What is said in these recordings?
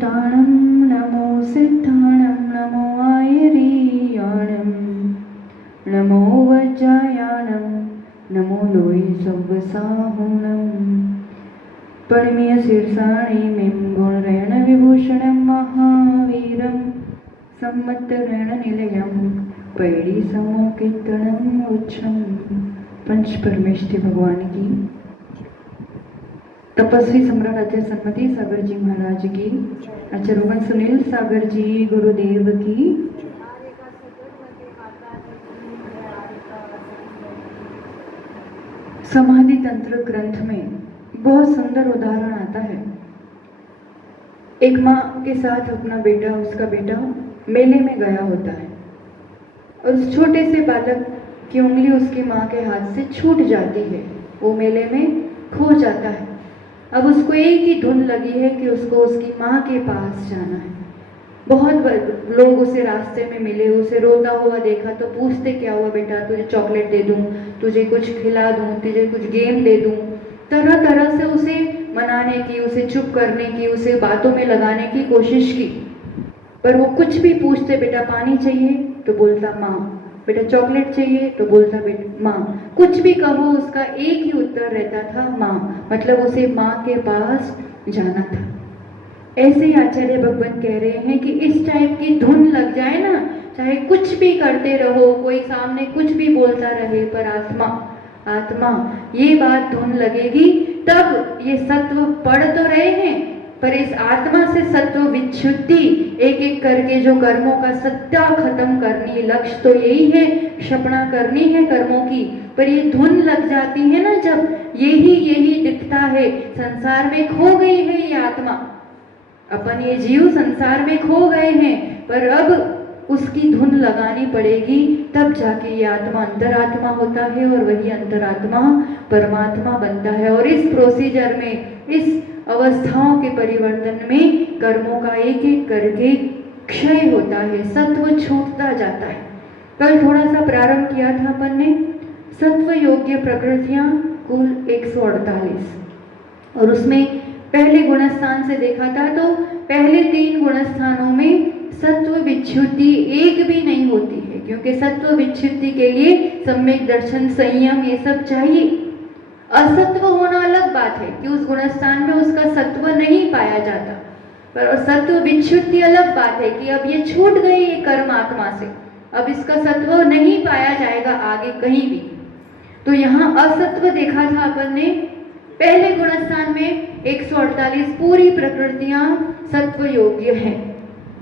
सिद्धाणं नमो सिद्धाणं नमो आयर्याणं नमो वज्रायाणं नमो लोय सव्वसाहुणं परिमेय शीर्षाणिमिं गुणरेण विभूषणं महावीरं सम्मतरेण निलयं पैडी समोकीर्तनम् उच्चम। पंच परमेष्ठी भगवान की, तपस्वी सम्राट आचार्य सन्मति सागर जी महाराज की, आचार्य भगवान सुनील सागर जी गुरुदेव की। समाधि तंत्र ग्रंथ में बहुत सुंदर उदाहरण आता है। एक माँ के साथ अपना बेटा, उसका बेटा मेले में गया होता है और उस छोटे से बालक की उंगली उसकी माँ के हाथ से छूट जाती है, वो मेले में खो जाता है। अब उसको एक ही धुन लगी है कि उसको उसकी माँ के पास जाना है। बहुत लोग उसे रास्ते में मिले, उसे रोता हुआ देखा तो पूछते, क्या हुआ बेटा, तुझे चॉकलेट दे दूं, तुझे कुछ खिला दूं, तुझे कुछ गेम दे दूं। तरह तरह से उसे मनाने की, उसे चुप करने की, उसे बातों में लगाने की कोशिश की, पर वो कुछ भी पूछते, बेटा पानी चाहिए तो बोलता माँ, बेटा चॉकलेट चाहिए तो बोलता बेटा माँ, कुछ भी कहो उसका एक ही उत्तर रहता था माँ, मतलब उसे माँ के पास जाना था। ऐसे ही आचार्य भगवान कह रहे हैं कि इस टाइप की धुन लग जाए ना, चाहे कुछ भी करते रहो, कोई सामने कुछ भी बोलता रहे, पर आत्मा आत्मा ये बात धुन लगेगी, तब ये सत्व पढ़ तो रहे हैं, पर इस आत्मा से सत्व विच्छुद्धि एक एक करके जो कर्मों का सत्ता खत्म करनी, लक्ष्य तो यही है, क्षपणा करनी है कर्मों की, पर ये धुन लग जाती है ना जब, यही दिखता है, संसार में खो गई है ये आत्मा। अपन ये जीव संसार में खो गए हैं, पर अब उसकी धुन लगानी पड़ेगी, तब जाके ये आत्मा अंतरात्मा होता है और वही अंतरात्मा परमात्मा बनता है। और इस प्रोसीजर में, इस अवस्थाओं के परिवर्तन में कर्मों का एक एक करके क्षय होता है, सत्व छूटता जाता है। कल थोड़ा सा प्रारंभ किया था अपन ने, सत्व योग्य प्रकृतियां कुल 148, और उसमें पहले गुणस्थान से देखा था तो पहले 3 गुणस्थानों में सत्व विच्छुद्धि एक भी नहीं होती है, क्योंकि सत्व विच्छुद्धि के लिए सम्यक दर्शन, संयम ये सब चाहिए। असत्व होना अलग बात है कि उस गुणस्थान में उसका सत्व नहीं पाया जाता, पर सत्व विच्छुद्धि अलग बात है कि अब ये छूट गई ये कर्म आत्मा से, अब इसका सत्व नहीं पाया जाएगा आगे कहीं भी। तो यहाँ असत्व देखा था अपन ने पहले गुणस्थान में 148 पूरी प्रकृतियां सत्व योग्य हैं,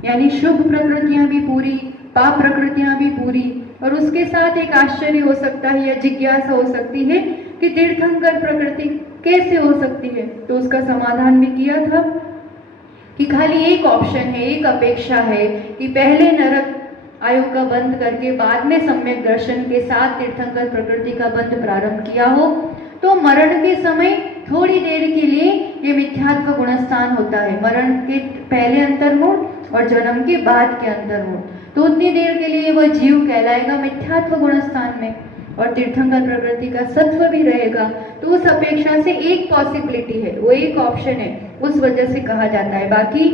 यानी शुभ प्रकृतियां भी पूरी, पाप प्रकृतियां भी पूरी। और उसके साथ एक आश्चर्य हो सकता है या जिज्ञासा हो सकती है कि तीर्थंकर प्रकृति कैसे हो सकती है, तो उसका समाधान भी किया था कि खाली एक ऑप्शन है, एक अपेक्षा है कि पहले नरक आयु का बंद करके बाद में सम्यक दर्शन के साथ तीर्थंकर प्रकृति का बंद प्रारंभ किया हो, तो मरण के समय थोड़ी देर के लिए ये मिथ्यात्व गुणस्थान होता है, मरण के पहले अंतर्मुख और जन्म के बाद के अंतर्मुख, तो उतनी देर के लिए वह जीव कहलाएगा मिथ्यात्व गुणस्थान में, और तीर्थंकर प्रकृति का सत्व भी रहेगा। तो उस अपेक्षा से एक पॉसिबिलिटी है, वो एक ऑप्शन है, उस वजह से कहा जाता है। बाकी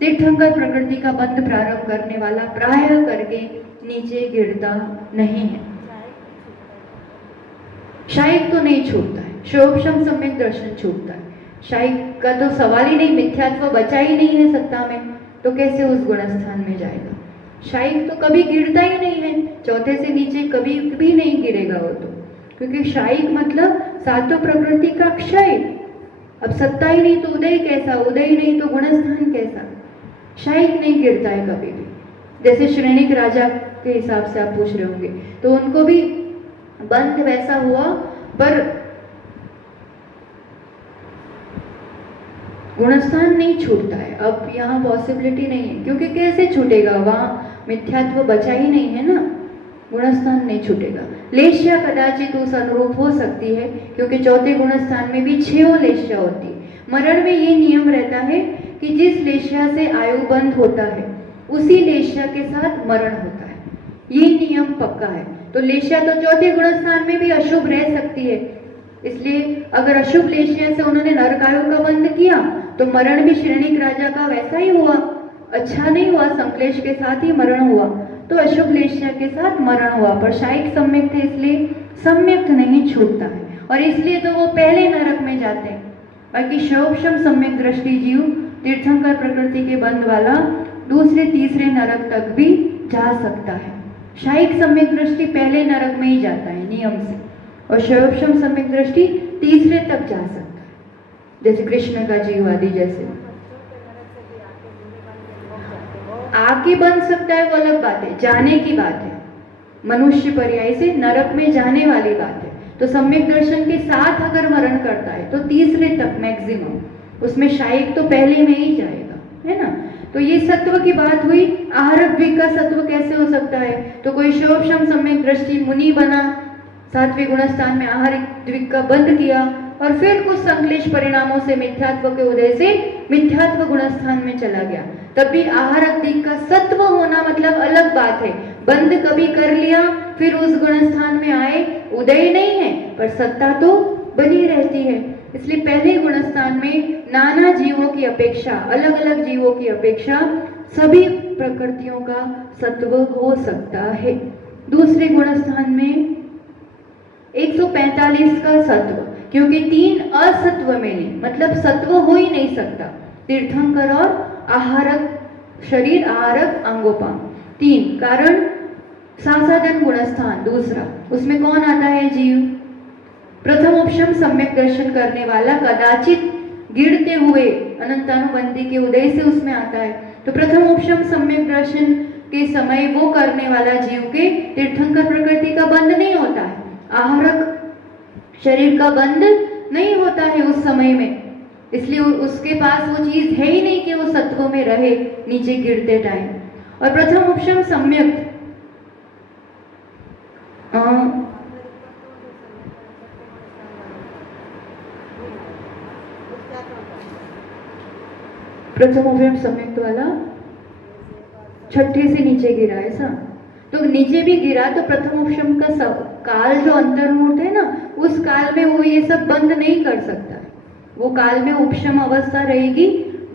तीर्थंकर प्रकृति का बंध प्रारंभ करने वाला प्रायः करके नीचे गिरता नहीं है। शायद तो नहीं छूटता है, शोभशम सम्यक दर्शन छूटता है, शायद का तो सवाल ही नहीं, मिथ्यात्व बचा ही नहीं है सत्ता में, तो कैसे उस गुणस्थान में जाएगा। शायद तो कभी गिरता ही नहीं है, चौथे से नीचे कभी भी नहीं गिरेगा वो तो, क्योंकि शायद मतलब सातों प्रकृति का क्षय। अब सत्ता ही नहीं तो उदय कैसा, उदय ही नहीं तो गुणस्थान कैसा, शायद नहीं गिरता है कभी भी। जैसे श्रेणिक राजा के हिसाब से आप पूछ रहे होंगे, तो उनको भी बंद वैसा हुआ, पर गुणस्थान नहीं छूटता है। अब यहाँ पॉसिबिलिटी नहीं है, क्योंकि कैसे छूटेगा, वहाँ मिथ्यात्व बचा ही नहीं है ना, गुणस्थान नहीं छूटेगा। लेश्या कदाचित उस अनुरूप हो सकती है, क्योंकि चौथे गुणस्थान में भी 6 लेश्या होती है। मरण में ये नियम रहता है कि जिस लेश्या से आयु बंद होता है उसी लेश्या के साथ मरण होता है, ये नियम पक्का है। तो लेश्या तो चौथे गुणस्थान में भी अशुभ रह सकती है, इसलिए अगर अशुभ लेशिया से उन्होंने नरकायों का बंध किया तो मरण भी श्रेणिक राजा का वैसा ही हुआ, अच्छा नहीं हुआ, संक्लेश के साथ ही मरण हुआ। तो अशुभ लेशिया के साथ मरण हुआ, पर शायिक सम्यक थे इसलिए सम्यक नहीं छूटता है, और इसलिए तो वो पहले नरक में जाते हैं। बाकी शोभशम सम्यक दृष्टि जीव तीर्थंकर प्रकृति के बंध वाला दूसरे तीसरे नरक तक भी जा सकता है। शायिक सम्यक दृष्टि पहले नरक में ही जाता है नियम से, और शोभशम सम्यक दृष्टि तीसरे तक जा सकता है, जैसे कृष्ण का जीव आदि जैसे आके बन सकता है, वो अलग बात है, जाने की बात है। मनुष्य पर्याय से नरक में जाने वाली बात है। तो सम्यक दर्शन के साथ अगर मरण करता है तो तीसरे तक मैक्सिमम, उसमें शायिक तो पहले में ही जाएगा, है ना। तो ये सत्व की बात हुई। आहारक द्विग का सत्व कैसे हो सकता है? तो कोई शोभशम सम्यक दृष्टि मुनि बना, सात्विक गुणस्थान में आहारिक द्विग का बंध किया, और फिर कुछ संक्लेश परिणामों से मिथ्यात्व के उदय से मिथ्यात्व गुणस्थान में चला गया, तब भी आहारक दिक का सत्व होना मतलब अलग बात है। बंद कभी कर लिया फिर उस गुणस्थान में आए, उदय नहीं है पर सत्ता तो बनी रहती है। इसलिए पहले गुणस्थान में नाना जीवों की अपेक्षा, अलग अलग जीवों की अपेक्षा सभी प्रकृतियों का सत्व हो सकता है। दूसरे गुणस्थान में 145 का सत्व, क्योंकि 3 असत्व मिले, मतलब सत्व हो ही नहीं सकता। तीर्थंकर और आहारक शरीर, आहारक अंगोपांग 3 कारण। सासादन गुणस्थान दूसरा, उसमें कौन आता है? जीव। प्रथम उपशम सम्यक दर्शन करने वाला कदाचित गिरते हुए अनंतानुबंधी के उदय से उसमें आता है। तो प्रथम उपशम सम्यक दर्शन के समय वो करने वाला जीव के तीर्थंकर प्रकृति का बंध नहीं होता है, आहारक शरीर का बंध नहीं होता है उस समय में, इसलिए उसके पास वो चीज है ही नहीं कि वो सत्व में रहे नीचे गिरते टाइम। और प्रथम उपशम सम्यक प्रथम उपशम सम्यक वाला छठे से नीचे गिरा, ऐसा तो नीचे भी गिरा तो प्रथम उपशम का काल जो अंतर्मुठ है ना, उस काल में वो ये सब बंद नहीं कर सकता है। वो काल में उपशम अवस्था रहेगी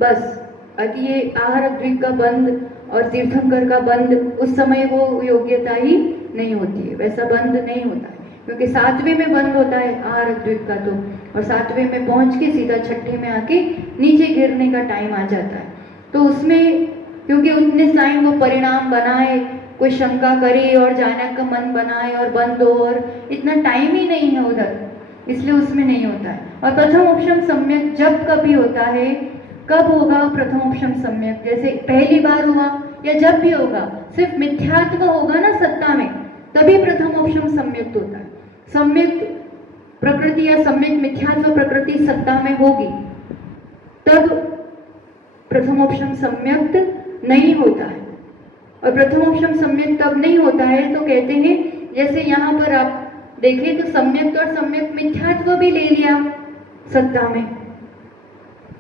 बस। अति ये आहारक द्विग का बंद और तीर्थंकर का बंद, उस समय वो योग्यता ही नहीं होती है, वैसा बंद नहीं होता है, क्योंकि 7वें में बंद होता है आहारक द्विग का तो, और 7वें में पहुंच के सीधा 6ठे में आके नीचे गिरने का टाइम आ जाता है। तो उसमें क्योंकि उतने टाइम वो परिणाम बनाए, कोई शंका करे और जाना का मन बनाए और बंद हो, और इतना टाइम ही नहीं है उधर, इसलिए उसमें नहीं होता है। और प्रथम उपशम सम्यक जब कभी होता है, कब होगा प्रथम उपशम सम्यक? जैसे पहली बार हुआ या जब भी होगा, सिर्फ मिथ्यात्व होगा ना सत्ता में, तभी प्रथम उपशम सम्यक्त होता है। सम्यक्त प्रकृति या सम्यक मिथ्यात्व प्रकृति सत्ता में होगी तब प्रथम उपशम सम्यक्त नहीं होता है। और प्रथम उपशम सम्यक तब नहीं होता है तो कहते हैं, जैसे यहाँ पर आप देखें तो सम्यक्त और सम्यक मिथ्यात्व भी ले लिया सत्ता में,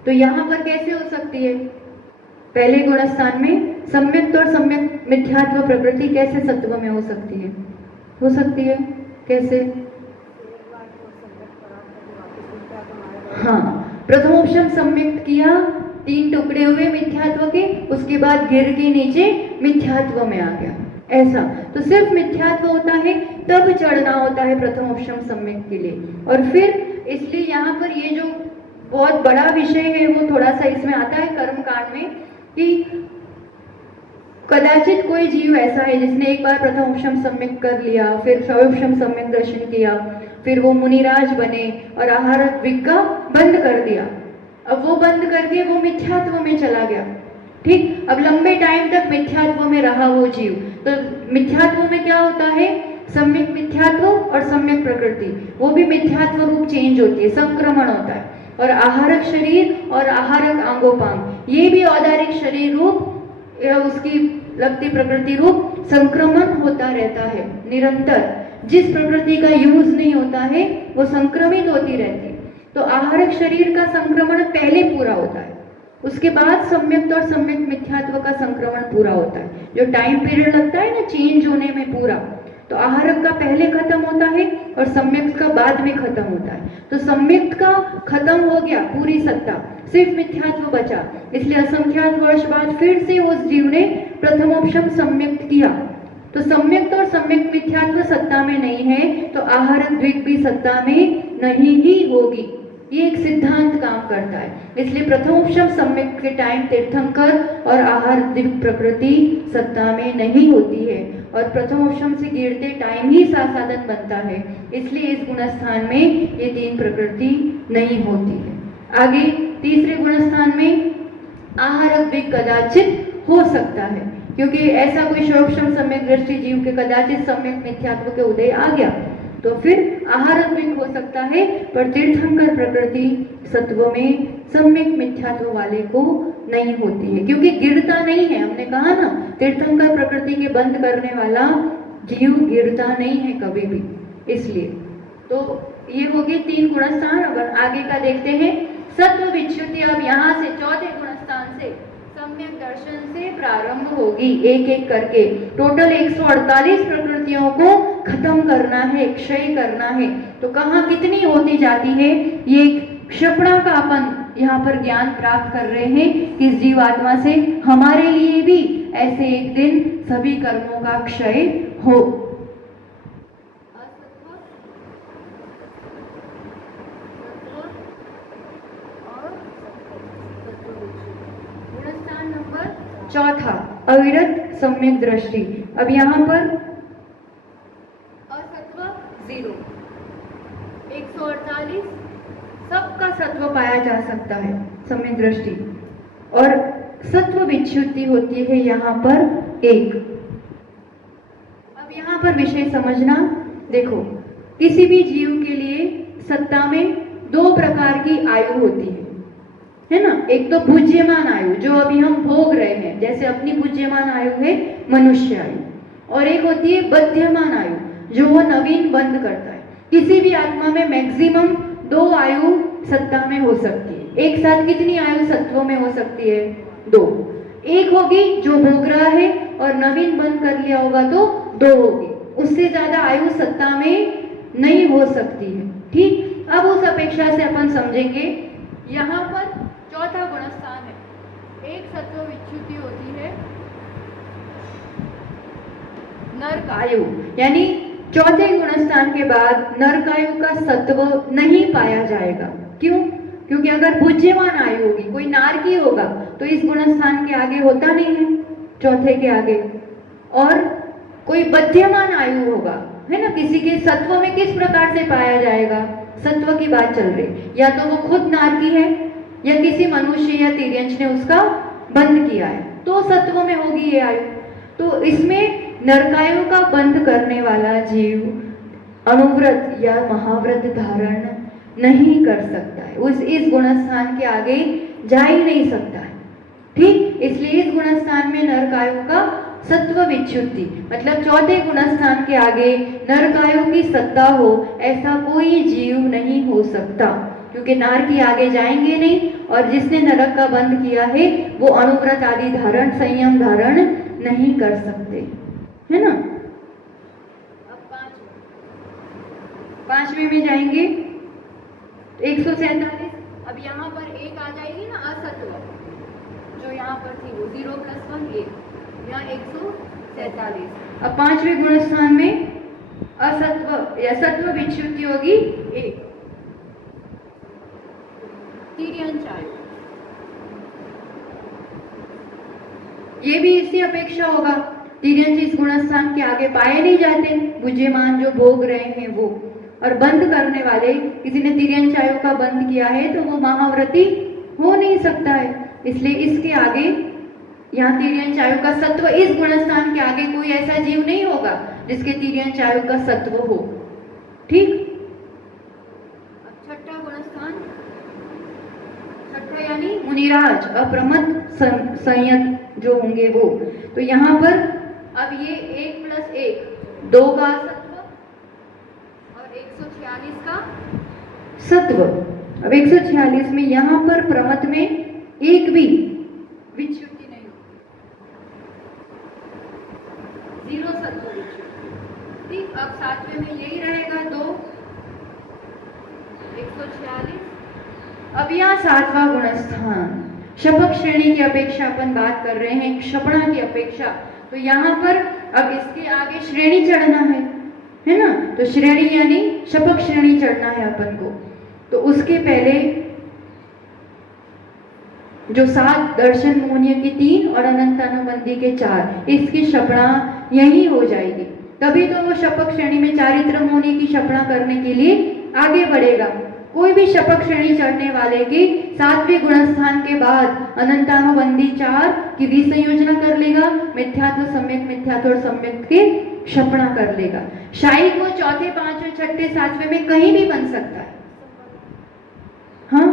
तो यहाँ पर कैसे हो सकती है? पहले गुणस्थान में सम्यक्त और सम्यक मिथ्यात्व प्रकृति कैसे सत्व में हो सकती है? हो सकती है कैसे? हाँ, प्रथम उपशम सम्यक्त किया, 3 टुकड़े हुए मिथ्यात्व के, उसके बाद गिर के नीचे मिथ्यात्व में आ गया, ऐसा। तो सिर्फ मिथ्यात्व होता है तब चढ़ना होता है प्रथम उपशम सम्यक्त के लिए। और फिर इसलिए यहाँ पर ये जो बहुत बड़ा विषय है वो थोड़ा सा इसमें आता है कर्म कांड में, कि कदाचित कोई जीव ऐसा है जिसने एक बार प्रथम उपशम सम्यक कर लिया, फिर सौपशम सम्यक दर्शन किया, फिर वो मुनिराज बने और आहारक द्विग का बंद कर दिया। अब वो बंद करके वो मिथ्यात्व में चला गया, ठीक। अब लंबे टाइम तक मिथ्यात्व में रहा वो जीव, तो मिथ्यात्व में क्या होता है? सम्यक मिथ्यात्व और सम्यक प्रकृति, वो भी मिथ्यात्व रूप चेंज होती है, संक्रमण होता है। और आहारक शरीर और आहारक अंगोपांग, ये भी औदारिक शरीर रूप या उसकी लगती प्रकृति रूप संक्रमण होता रहता है निरंतर। जिस प्रकृति का यूज नहीं होता है वो संक्रमित होती रहती है। तो आहारक शरीर का संक्रमण पहले पूरा होता है, उसके बाद सम्यक्त और सम्यक मिथ्यात्व का संक्रमण पूरा होता है, जो टाइम पीरियड लगता है ना चेंज होने में पूरा, तो आहारक का पहले खत्म होता है और सम्यक्त का बाद में खत्म होता है। तो सम्यक्त का खत्म हो गया पूरी सत्ता, सिर्फ मिथ्यात्व बचा, इसलिए असंख्यात वर्ष बाद फिर से उस जीव ने प्रथमोपशम सम्यक्त किया। तो सम्यक्त और सम्यक्त मिथ्यात्व सत्ता में नहीं है तो आहारक द्विक भी सत्ता में नहीं ही होगी। ये एक सिद्धांत काम करता है। इसलिए प्रथमोपशम सम्यक्त के टाइम तीर्थंकर और आहार द्विक प्रकृति सत्ता में नहीं होती है और प्रथमोपशम से गिरते टाइम ही साधन बनता है, इसलिए इस गुणस्थान में ये तीन प्रकृति नहीं होती है। आगे तीसरे गुणस्थान में आहारक द्विक कदाचित हो सकता है, क्योंकि ऐसा कोई षोडशम सम्यक दृष्टि जीव के कदाचित सम्यक मिथ्यात्व के उदय आ गया तो फिर आहारक द्विक हो सकता है, पर तीर्थंकर प्रकृति सत्व में सम्यक मिथ्यात्व वाले को नहीं होती है, क्योंकि गिरता नहीं है। हमने कहा ना, तीर्थंकर प्रकृति के बंद करने वाला जीव गिरता नहीं है कभी भी। इसलिए तो ये हो गए तीन गुणस्थान। अगर आगे का देखते हैं, सत्व विच्युति अब यहाँ से चौथे गुणस्थान से सम्यक दर्शन से प्रारंभ होगी, एक एक करके टोटल 148 प्रकृतियों को खत्म करना है, क्षय करना है। तो कहाँ कितनी होती जाती है, ये क्षपणा का अपन यहाँ पर ज्ञान प्राप्त कर रहे हैं कि इस जीवात्मा से हमारे लिए भी ऐसे एक दिन सभी कर्मों का क्षय हो। चौथा अविरत सम्यक दृष्टि। अब यहाँ पर असत्व 0, 148 सबका सत्व पाया जा सकता है सम्यक दृष्टि, और सत्व विच्युति होती है यहाँ पर 1। अब यहाँ पर विषय समझना, देखो किसी भी जीव के लिए सत्ता में 2 प्रकार की आयु होती है ना। एक तो भुज्यमान आयु जो अभी हम भोग रहे हैं, जैसे अपनी भुज्यमान आयु है मनुष्य आयु, और एक होती है बध्यमान आयु जो वो नवीन बंद करता है। किसी भी आत्मा में मैक्सिमम 2 आयु सत्ता में हो सकती है। एक साथ कितनी आयु सत्वों में हो सकती है? 2। एक होगी जो भोग रहा है और नवीन बंद कर लिया होगा तो 2 होगी, उससे ज्यादा आयु सत्ता में नहीं हो सकती है। ठीक, अब उस अपेक्षा से अपन समझेंगे यहाँ पर चौथा गुणस्थान है, एक सत्व विच्युति होती है नरकायु, यानी चौथे गुणस्थान के बाद नरकायु का सत्व नहीं पाया जाएगा। क्यों? क्योंकि अगर भुज्यमान आयु होगी, कोई नारकी होगा तो इस गुणस्थान के आगे होता नहीं है, चौथे के आगे। और कोई बध्यमान आयु होगा, है ना, किसी के सत्व में किस प्रकार से पाया जाएगा? सत्व की बात चल रही, या तो वो खुद नारकी है या किसी मनुष्य या तिर्यंश ने उसका बंद किया है तो सत्व में होगी ये आयु। तो इसमें नरकायु का बंद करने वाला जीव अनुव्रत या महाव्रत धारण नहीं कर सकता है, उस इस गुणस्थान के आगे जा ही नहीं सकता है। ठीक, इसलिए इस गुणस्थान में नरकायु का सत्व विच्युति, मतलब चौथे गुणस्थान के आगे नरकायु की सत्ता हो, ऐसा कोई जीव नहीं हो सकता, क्योंकि नार की आगे जाएंगे नहीं, और जिसने नरक का बंद किया है वो अनुव्रत आदि धारण, संयम धारण नहीं कर सकते, है ना। अब पांचवें में जाएंगे, 147। अब यहाँ पर एक आ जाएगी ना असत्व, जो यहाँ पर थी वो 0 + 1 1, यहाँ 147। अब पांचवें गुणस्थान में असत्व या सत्व विच्युति होगी 1। तिर्यंश आयु, ये भी इसी अपेक्षा होगा। तिर्यंश इस गुणस्थान के आगे पाए नहीं जाते, भुज्यमान जो भोग रहे हैं वो, और बंद करने वाले, किसी ने तिर्यंश आयु का बंद किया है तो वो महाव्रती हो नहीं सकता है। इसलिए इसके आगे यहाँ तिर्यंश आयु का सत्व, इस गुणस्थान के आगे कोई ऐसा जीव नहीं होगा जिसके तिर्यंश आयु का सत्व हो। ठीक, अब छठा गुणस्थान, छठा यानी मुनिराज अप्रमत्त संयत जो होंगे वो। तो यहाँ पर अब ये 1 + 1 2 का सत्व और 146 का सत्व। अब 146 में यहाँ पर प्रमत्त में एक भी विच्युति नहीं होती, 0 सत्व विच्युति। ठीक, अब सातवें में यही रहेगा 2, 146। अब यहाँ सातवां गुणस्थान शपक श्रेणी की अपेक्षा अपन बात कर रहे हैं, क्षपणा की अपेक्षा, तो यहाँ पर अब इसके आगे श्रेणी चढ़ना है ना। तो श्रेणी यानी शपक श्रेणी चढ़ना है अपन को। तो उसके पहले जो 7 दर्शन मोहनीय के 3 और अनंतानुबंधी के 4, इसकी क्षपणा यही हो जाएगी। तभी तो वो शपक श्रेणी में चारित्र मोहनीय की क्षपणा करने के लिए आगे बढ़ेगा। कोई भी शपक श्रेणी चढ़ने वाले की 7वें गुणस्थान के बाद अनंतानुबंधी 4 की विसंयोजना कर लेगा, मिथ्यात्व, सम्यक मिथ्यात्व और सम्यक के क्षपणा कर लेगा। शाही को चौथे, पांचवें, छठे, सातवें में कहीं भी बन सकता है। हाँ,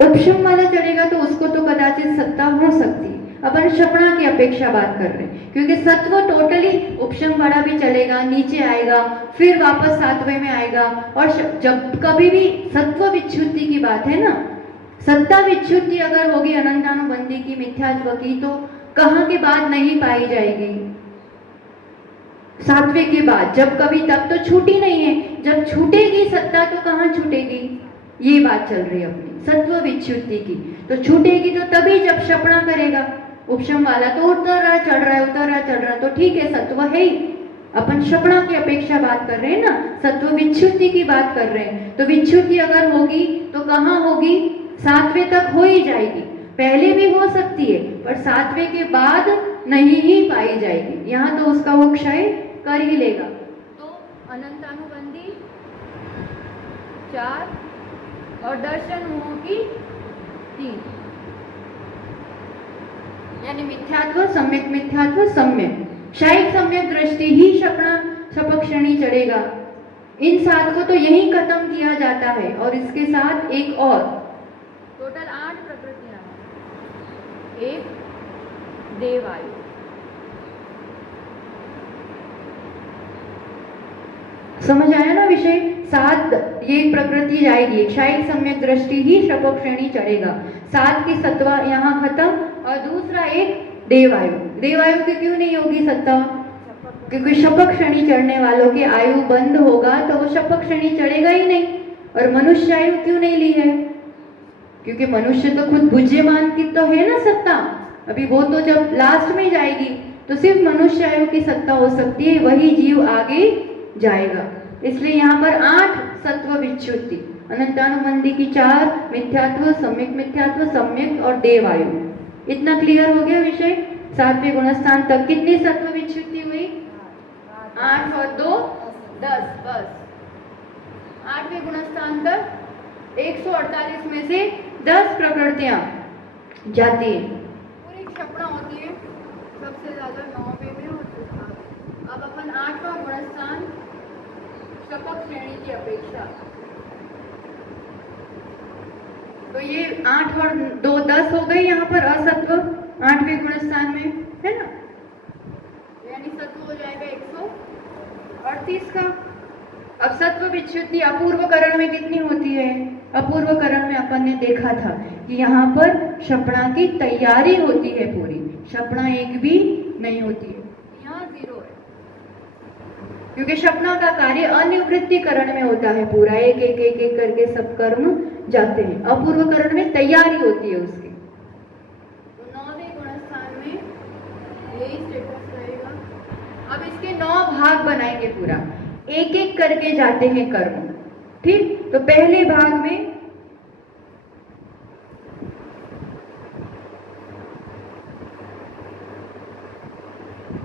उपशम वाला चढ़ेगा तो उसको तो कदाचित सत्ता हो सकती है। अपन क्षपणा की अपेक्षा बात कर रहे हैं, क्योंकि सत्व टोटली उपशम वाला भी चलेगा, नीचे आएगा, फिर वापस सातवें में आएगा। और जब कभी भी सत्व विच्छुद्धि की बात है ना, सत्ता विच्छुद्धि अगर होगी अनंतानुबंधी की, मिथ्यात्व की, तो कहाँ के बाद नहीं पाई जाएगी? सातवें के बाद। जब कभी तब तो छूटी नहीं है, जब छूटेगी सत्ता तो कहाँ छूटेगी? ये बात चल रही है अपनी सत्व विच्छुद्धि की। तो छूटेगी तो तभी जब क्षपणा करेगा। उपशम वाला तो उतर रहा, चढ़ रहा है, उतर रहा, चढ़ रहा, तो ठीक है, सत्व है ही। अपन क्षपणा की अपेक्षा बात कर रहे हैं ना, सत्व विच्छुद्धि की बात कर रहे हैं। तो विच्छुद्धि अगर होगी तो कहाँ होगी? सातवें तक हो ही जाएगी। पहले भी हो सकती है, पर सातवें के बाद नहीं ही पाई जाएगी। यहाँ तो उसका वो क्षय कर ही लेगा। तो अनंतानुबंधी 4 और दर्शन मोह की 3, यानी मिथ्यात्व, सम्यक मिथ्यात्व, सम्यक। शायद सम्यक दृष्टि ही क्षपणा शपक श्रेणी चढ़ेगा। इन 7 को तो यही खत्म किया जाता है, और इसके साथ एक और टोटल 8 प्रकृतियां, एक देवायु। समझ आया ना विषय? 7 ये प्रकृति जाएगी, शायद सम्यक दृष्टि ही शपक श्रेणी चढ़ेगा। 7 की सत्वा यहाँ खत्म, और दूसरा एक देवायु। देवायु की क्यों नहीं होगी सत्ता? क्योंकि शपक श्रेणी चढ़ने वालों की आयु बंद होगा तो वो शपक श्रेणी चढ़ेगा ही नहीं। और मनुष्य आयु क्यों नहीं ली है? क्योंकि मनुष्य तो खुद बुद्धिमान की तो है ना सत्ता, अभी वो तो जब लास्ट में जाएगी तो सिर्फ मनुष्य आयु की सत्ता हो सकती है, वही जीव आगे जाएगा। इसलिए यहाँ पर 8 सत्व विच्छुद्धि, अनंतानुबंधी की 4, मिथ्यात्व, सम्यक मिथ्यात्व, सम्यक और देवायु। इतना क्लियर हो गया विषय? 7वें गुणस्थान तक कितनी सत्व विच्छुद्धि हुई? 8 और 2 10, बस 8वें गुणस्थान तक 148 में से 10 प्रकृतियां जाती है। पूरी क्षपणा होती है सबसे ज्यादा 9वें में और अब अपन 8वां गुणस्थान शपक श्रेणी की अपेक्षा। तो ये 8 और 2 10 हो गए यहाँ पर असत्व 8वें गुणस्थान में, है ना? यानी सत्व हो जाएगा 138 का। अब सत्व विच्छुद्धि अपूर्व करण में कितनी होती है? अपूर्व करण में अपन ने देखा था कि यहाँ पर क्षपणा की तैयारी होती है पूरी, क्षपणा एक भी नहीं होती है, यहाँ 0 है। क्योंकि क्षपणा का कार्य अनिवृत्तिकरण में होता है पूरा, एक एक एक एक करके सब कर्म जाते हैं। अपूर्व करण में तैयारी होती है उसकी। तो 9वें गुणस्थान में यही स्टेटस रहेगा। अब इसके 9 भाग बनाएंगे पूरा, एक एक करके जाते हैं कर्म, ठीक? तो पहले भाग में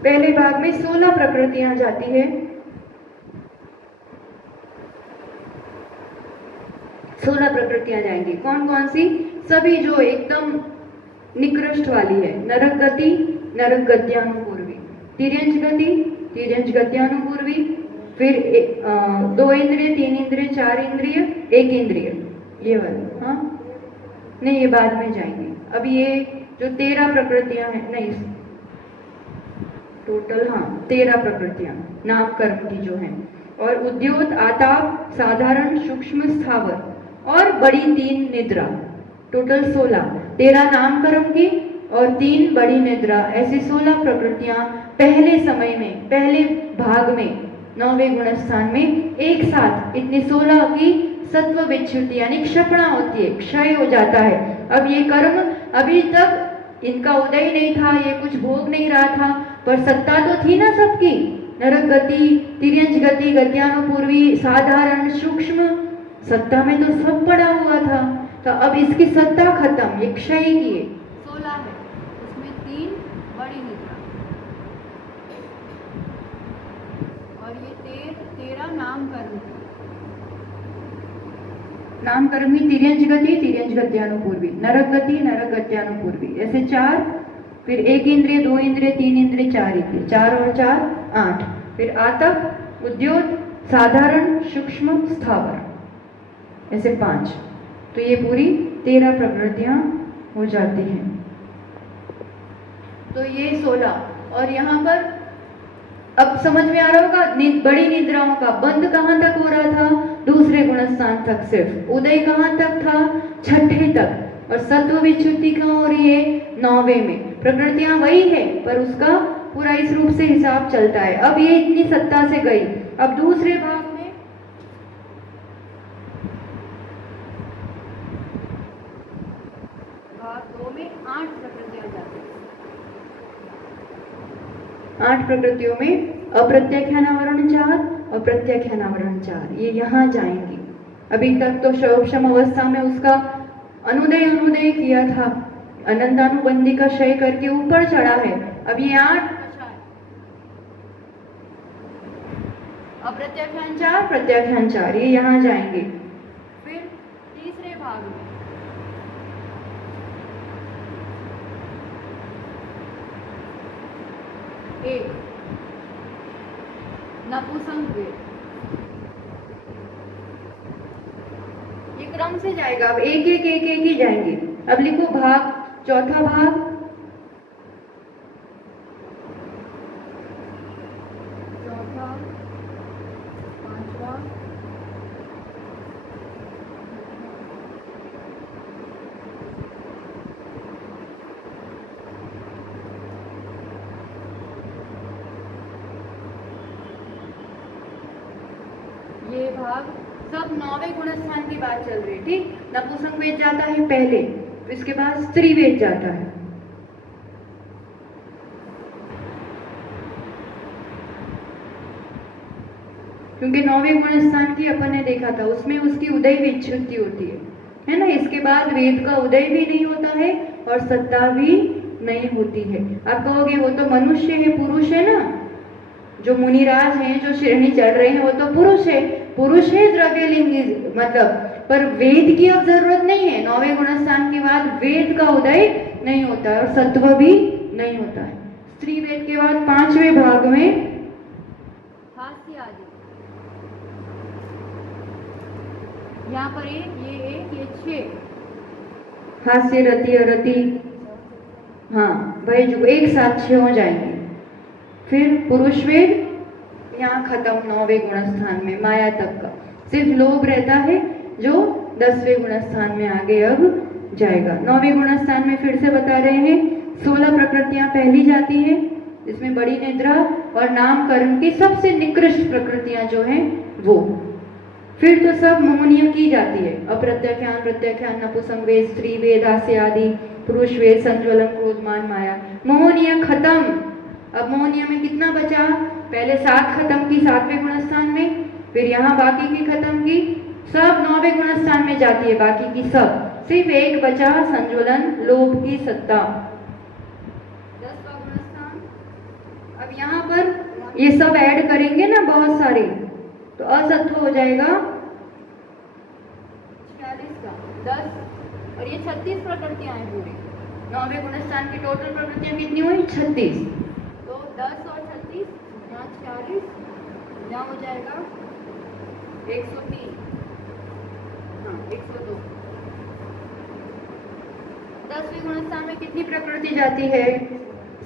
पहले भाग में 16 प्रकृतियां जाती है। 16 प्रकृतियां जाएंगी। कौन कौन सी? सभी जो एकदम निकृष्ट वाली है। नरक गति, नरक गत्यानुपूर्वी, तिर्यंच गति, तिर्यंच गत्यानुपूर्वी, फिर 2 इंद्रिय, 3 इंद्रिय, 4 इंद्रिय, 1 इंद्रिय, ये वाले। हाँ नहीं, ये बाद में जाएंगे। अब ये जो 13 प्रकृतियां हैं, नहीं टोटल, हाँ 13 प्रकृतियां नाम कर्म की जो हैं, और उद्योत, आताप, साधारण, सूक्ष्म, स्थावर और बड़ी 3 निद्रा, टोटल 16। 13 नाम कर्म की और 3 बड़ी निद्रा, ऐसी 16 प्रकृतियां पहले समय में, पहले भाग में, 9वें गुण स्थान में एक साथ इतनी 16 की सत्व विच्छुति यानी क्षपणा होती है, क्षय हो जाता है। अब ये कर्म अभी तक इनका उदय नहीं था, ये कुछ भोग नहीं रहा था, पर सत्ता तो थी ना सबकी, नरक गति, तिर्यंच गति, गत्यानुपूर्वी, साधारण, सूक्ष्म, सत्ता में तो सब पड़ा हुआ था। तो अब इसकी सत्ता खत्म, ये क्षय की है। 16 है, उसमें 3 बड़ी निद्रा और ये 13 नाम कर्म, नाम कर्म ही तिर्यंच गति, तिर्यंच गत्यानुपूर्वी, नरक गति, नरक गत्यानुपूर्वी, ऐसे 4, फिर 1 इंद्रिय, 2 इंद्रिय, 3 इंद्रिय, 4 इंद्रिय, 4 और 4 8, फिर आतप, उद्योत, साधारण, सूक्ष्म, स्थावर, ऐसे 5। तो ये पूरी 13 प्रकृतियां हो जाती हैं। तो ये 16 और यहाँ पर अब समझ में आ रहा होगा बड़ी निद्राओं का बंद कहाँ तक हो रहा था, दूसरे गुणस्थान तक, सिर्फ उदय कहाँ तक था, छठे तक, और सत्व विच्छुद्धि कहाँ हो रही है, 9वें में। प्रकृतियां वही है पर उसका पूरा इस रूप से हिसाब चलता है। अब ये इतनी सत्ता से गई, अब दूसरे भाग में भाग 2 में 8 प्रकृतियां जाती है। 8 प्रकृतियों में अप्रत्याख्यानावरण 4 और प्रत्याख्यानावरण 4, ये यहाँ जाएंगी। अभी तक तो शौक्षम अवस्था में उसका अनुदय किया था, अनंतानुबंधी का क्षय करके ऊपर चढ़ा है। अब ये 8 अप्रत्याख्यान 4, प्रत्याख्यान 4, ये यहाँ जाएंगे। फिर तीसरे भाग में एक नपुंसक वेद, ये क्रम से जाएगा। अब एक ही जाएंगे। अब लिखो भाग, चौथा भाग, चौथा, पांचवा, ये भाग सब 9वें गुणस्थान की बात चल रही थी। नपुंसक वेद जाता है पहले, इसके बाद स्त्री वेद जाता है। क्योंकि 9वें गुणस्थान की अपन ने देखा था, उसमें उसकी उदय विच्छुद्धि होती है ना। इसके बाद वेद का उदय भी नहीं होता है और सत्ता भी नहीं होती है। आप कहोगे वो तो मनुष्य है, पुरुष है ना, जो मुनिराज हैं, जो श्रेणी चढ़ रहे हैं, वो तो पुरुष है द्रव्यलिंगी, मतलब, पर वेद की अब जरूरत नहीं है। 9वें गुणस्थान के बाद वेद का उदय नहीं होता है और सत्व भी नहीं होता है। स्त्री वेद के बाद 5वें भाग में हास्य आदि, यहाँ पर ये 6 हास्य, रति, अरति, हाँ भाई जो एक साथ 6 हो जाएंगे। फिर पुरुष वेद यहाँ खत्म 9वें गुणस्थान में, माया तक का सिर्फ लोभ रहता है जो 10वें गुणस्थान में आगे अब जाएगा। 9वें गुणस्थान में फिर से बता रहे हैं 16 प्रकृतियां पहली जाती है, जिसमें बड़ी निद्रा और नाम कर्म की सबसे निकृष्ट प्रकृतियां जो हैं वो। फिर तो सब मोहनिया की जाती है, अप्रत्याख्यान, प्रत्याख्यान, नपुंसक वेद, स्त्री वेद, हास्य आदि, पुरुष वेद, संज्वलन, क्रोधमान, माया, मोहनिया खत्म। अब मोहनिया में कितना बचा, पहले 7 खत्म की 7वें गुणस्थान में, फिर यहाँ बाकी की खत्म की, सब 9वें गुणस्थान में जाती है, बाकी की सब, सिर्फ एक बचा, संज्वलन, लोभ की सत्ता, 10वां गुणस्थान। अब यहाँ पर ये सब ऐड करेंगे ना बहुत सारे, तो असत्व हो जाएगा 46 का 10, और ये 36 प्रकृतियां हैं पूरी। 9वें गुणस्थान की टोटल प्रकृतियां कितनी हुई, 36। तो 10 और 36 यहाँ 40, यहाँ हो जाएगा 103, हाँ 102। 10वें गुणस्थान में कितनी प्रकृति जाती है,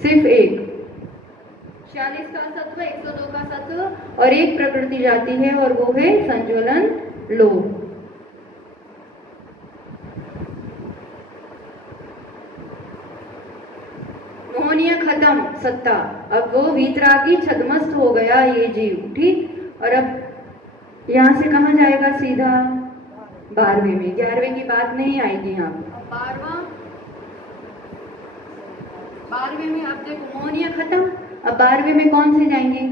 सिर्फ एक। 46 का सत्व, 102 का सत्व और एक प्रकृति जाती है और वो है संज्वलन, लोभ। खत्म सत्ता, अब वो वीतरागी छद्मस्त हो गया ये जीव, ठीक। और अब यहाँ से कहाँ जाएगा? सीधा 12वें में। 11वें की बात नहीं आएगी यहाँ पर। अब 12वें में अब देखो मोहनिया खत्म, अब 12वें में कौन से जाएंगे?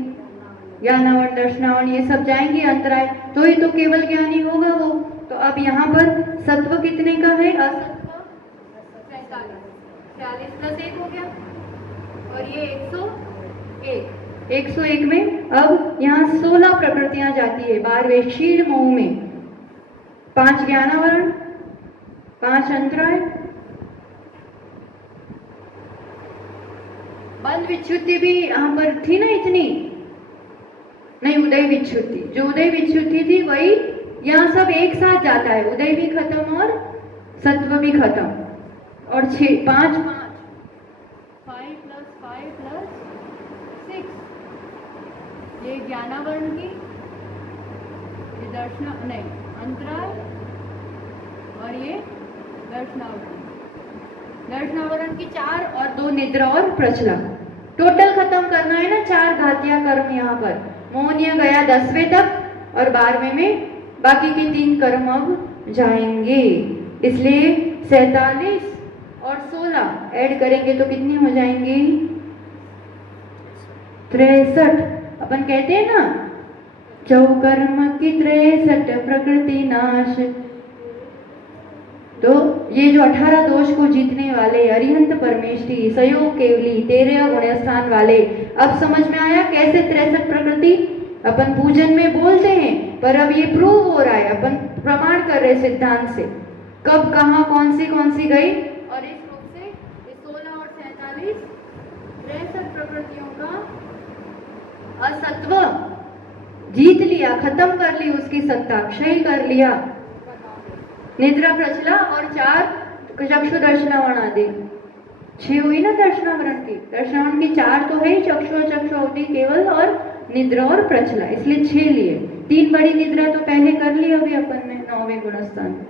ज्ञानावरण, दर्शनावरण, ये सब जाएंगे अंतराय, तो ही तो केवल ज्ञानी होगा वो। तो अब यहाँ पर सत्व कितने का है? असत्व 46 प्लस 1 हो गया, और ये 101 में अब यहाँ 16 प्रकृतियां जाती है 12वें क्षीण मोह में। 5 ज्ञानावरण, 5 अंतराय, बंध विच्छुद्धि भी यहाँ पर थी ना इतनी, नहीं उदय विच्छुद्धि, जो उदय विच्छुद्धि थी वही यहाँ सब एक साथ जाता है, उदय भी खत्म और सत्व भी खत्म। और 5 + 5 + 6, ये ज्ञानावरण की, ये नहीं अंतराल, और ये दर्शनावरण की 4 और 2 निद्रा और प्रचला। टोटल खत्म करना है ना 4 घातिया कर्म यहाँ पर। मोहनिया गया 10वें तक और 12वें में बाकी के 3 कर्म अब जाएंगे। इसलिए 47 और 16 ऐड करेंगे तो कितनी हो जाएंगी? 63। अपन कहते हैं ना चौकर्म की 63 प्रकृति नाश। तो ये जो 18 दोष को जीतने वाले अरिहंत परमेष्ठी सहयोग केवली 13 गुण स्थान वाले, अब समझ में आया कैसे 63 प्रकृति अपन पूजन में बोलते हैं, पर अब ये प्रूव हो रहा है, अपन प्रमाण कर रहे सिद्धांत से कब कहाँ कौन सी गई। और इस रूप से 16 और 47 63 प्रकृतियों का असत्व जीत लिया, खत्म कर ली उसकी सत्ता, क्षय कर लिया। निद्रा प्रचला और 4 चक्षु दर्शनावरण आदि, 6 हुई ना दर्शनावरण की। दर्शनावरण की 4 तो है, चक्षु केवल और निद्रा और प्रचला, इसलिए 6 लिए। 3 बड़ी निद्रा तो पहले कर ली अभी अपन ने 9वें गुणस्थान में।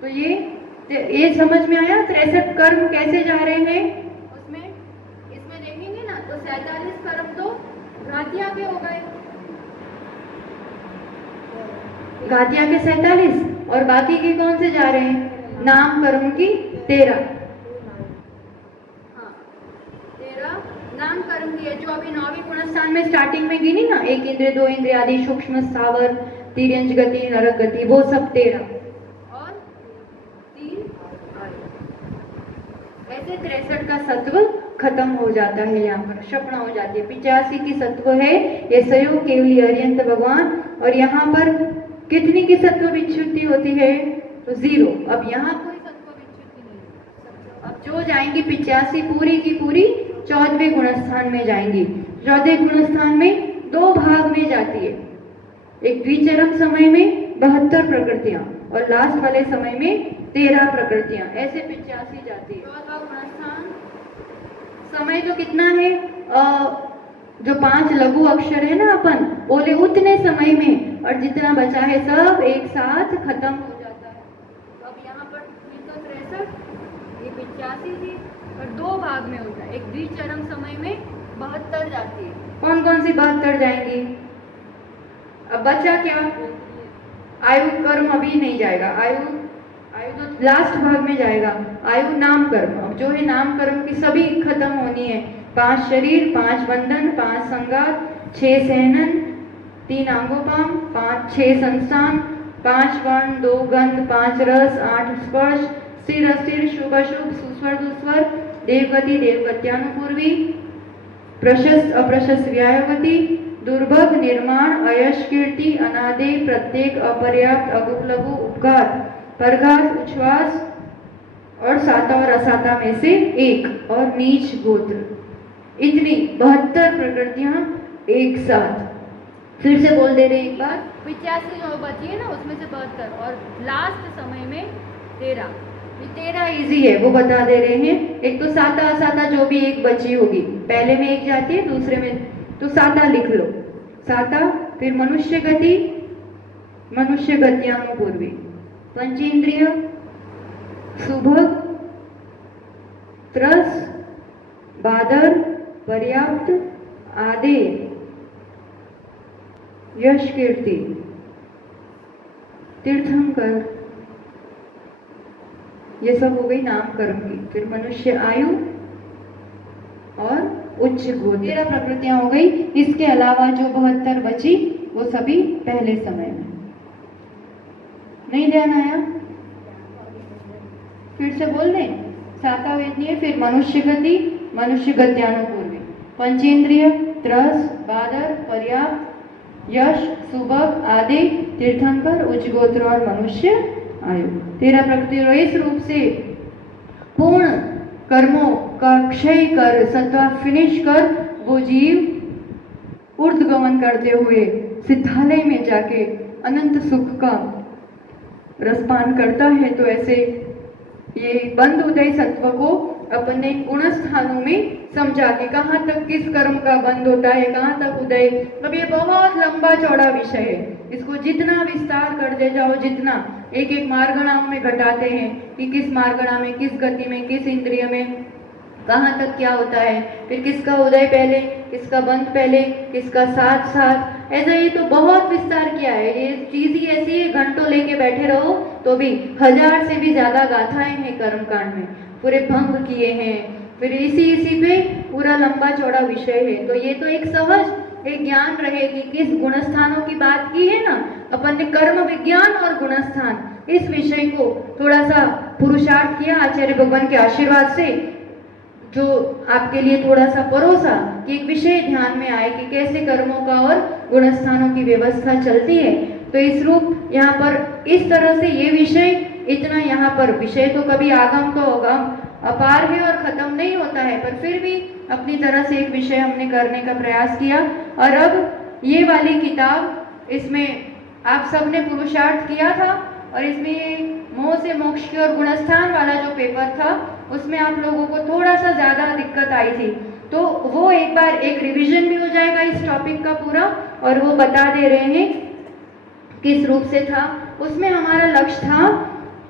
तो ये समझ में आया 63 कर्म कैसे जा रहे हैं उसमें। इसमें देखेंगे ना तो 47 कर्म तो घातिया के हो गए, घातिया के 47, और बाकी के कौन से जा रहे हैं? नाम कर्म की 13। हाँ 13 नाम कर्म की है, जो अभी 9वीं गुणस्थान में स्टार्टिंग में गिनी ना, 1 इंद्रिय 2 इंद्रिय आदि, सूक्ष्म स्थावर, तिर्यंज गति, नरक गति, वो सब 13 और 3 ऐसे 63 का सत्व खत्म हो जाता है, यहाँ पर क्षपणा हो जाती है। 85 की सत्व है ये सहयोग केवली अरिहंत भगवान, और यहाँ पर कितनी की सत्व विच्छुद्धि होती है? तो 0। अब यहाँ कोई सत्व विच्छुद्धि नहीं। अब जो जाएंगी 85 पूरी की पूरी 14वें गुणस्थान में जाएंगी। 14वें गुणस्थान में 2 भाग में जाती है, एक द्विचरम समय में 72 प्रकृतियां और लास्ट वाले समय में 13 प्रकृतियां, ऐसे 85 जाती है। 14वां गुणस्थान समय तो कितना है? जो 5 लघु अक्षर है ना अपन बोले उतने समय में, और जितना बचा है सब एक साथ खत्म हो जाता है। तो अब यहाँ पर 63, ये 85 थी और 2 भाग में होता है, एक द्विचरम समय में 72 जाती है। कौन कौन सी 72 जाएंगी? अब बचा क्या? आयु कर्म अभी नहीं जाएगा, आयु तो लास्ट भाग में जाएगा। आयु नाम कर्म, अब जो है नाम कर्म की सभी खत्म होनी है। 5 शरीर, 5 बंधन, 5 संगात, 6 सहनन, 3 आंगोपाम, 6 संस्थान, 5 वर्ण, 2 गंध, 5 रस, 8 स्पर्श, स्थिर अस्थिर, शुभ अशुभ, सुस्वर दुस्वर, देवगति देवगत्यानुपूर्वी, प्रशस्त अप्रशस्त व्यायगति, दुर्भग निर्माण, अयश कीर्ति, अनादि, प्रत्येक, अपर्याप्त, अगुप लघु, उपघात, परघात, उच्छ्वास, और साता और असाता में से 1, और नीच गोत्र। इतनी 72 प्रकृतियां एक साथ। फिर से बोल दे रहे एक बार, 85 जो बची है ना उसमें से 72, और लास्ट समय में 13। ये 13 इजी है, वो बता दे रहे हैं। एक तो साता असाता जो भी एक बची होगी, पहले में एक जाती है, दूसरे में तो साता लिख लो, साता। फिर मनुष्य गति, मनुष्य गत्यानुपूर्वी, पंचेंद्रिय, सुभग, त्रस, बादर, पर्याप्त, आदि, यश कीर्ति, तीर्थंकर, ये सब हो गई नाम कर्म की। फिर मनुष्य आयु और उच्च गोत्र, 13 प्रकृतियां हो गई। इसके अलावा जो 72 बची वो सभी पहले समय में। नहीं ध्यान आया? फिर से बोल दें। साकावेदनीय, फिर मनुष्य गति, मनुष्य गत्यानुपूर्वी, पंचेंद्रिय, त्रस, बादर, पर्याप्त, यश, सुबक, आदि, तीर्थंकर, उच्च गोत्र और मनुष्य आयु। 13 प्रकृति इस रूप से पूर्ण कर्मों का क्षय कर, सत्वा फिनिश कर, वो जीव ऊर्ध्वगमन करते हुए सिद्धालय में जाके अनंत सुख का रसपान करता है। तो ऐसे ये बंद उदय सत्व को अपने गुण स्थानों में समझा के कहाँ तक किस कर्म का बंद होता है, कहाँ तक उदय, मतलब ये बहुत लंबा चौड़ा विषय है। इसको जितना विस्तार करते जाओ, जितना एक एक मार्गणाओं में घटाते हैं कि किस मार्गणा में, किस गति में, किस इंद्रिय में कहाँ तक क्या होता है, फिर किसका उदय पहले, किसका बंद पहले, किसका साथ साथ, ऐसा ये तो बहुत विस्तार किया है। ये चीज ही ऐसी है, घंटों लेके बैठे रहो तो भी 1000 से भी ज्यादा गाथाएं हैं कर्मकांड में, पूरे भंग किए हैं। फिर इसी पे पूरा लंबा चौड़ा विषय है। तो ये तो एक सहज एक ज्ञान रहे कि किस गुणस्थानों की बात की है ना अपन ने, कर्म विज्ञान और गुणस्थान, इस विषय को थोड़ा सा पुरुषार्थ किया आचार्य भगवान के आशीर्वाद से, जो आपके लिए थोड़ा सा परोसा कि एक विषय ध्यान में आए कि कैसे कर्मों का और गुणस्थानों की व्यवस्था चलती है। तो इस रूप यहाँ पर इस तरह से ये विषय इतना, यहाँ पर विषय तो कभी आगम तो अगम अपार है और खत्म नहीं होता है, पर फिर भी अपनी तरह से एक विषय हमने करने का प्रयास किया। और अब ये वाली किताब, इसमें आप सबने पुरुषार्थ किया था और इसमें ये मोह से मोक्ष की और गुणस्थान वाला जो पेपर था उसमें आप लोगों को थोड़ा सा ज्यादा दिक्कत आई थी, तो वो एक बार एक रिवीजन भी हो जाएगा इस टॉपिक का पूरा, और वो बता दे रहे हैं किस रूप से था। उसमें हमारा लक्ष्य था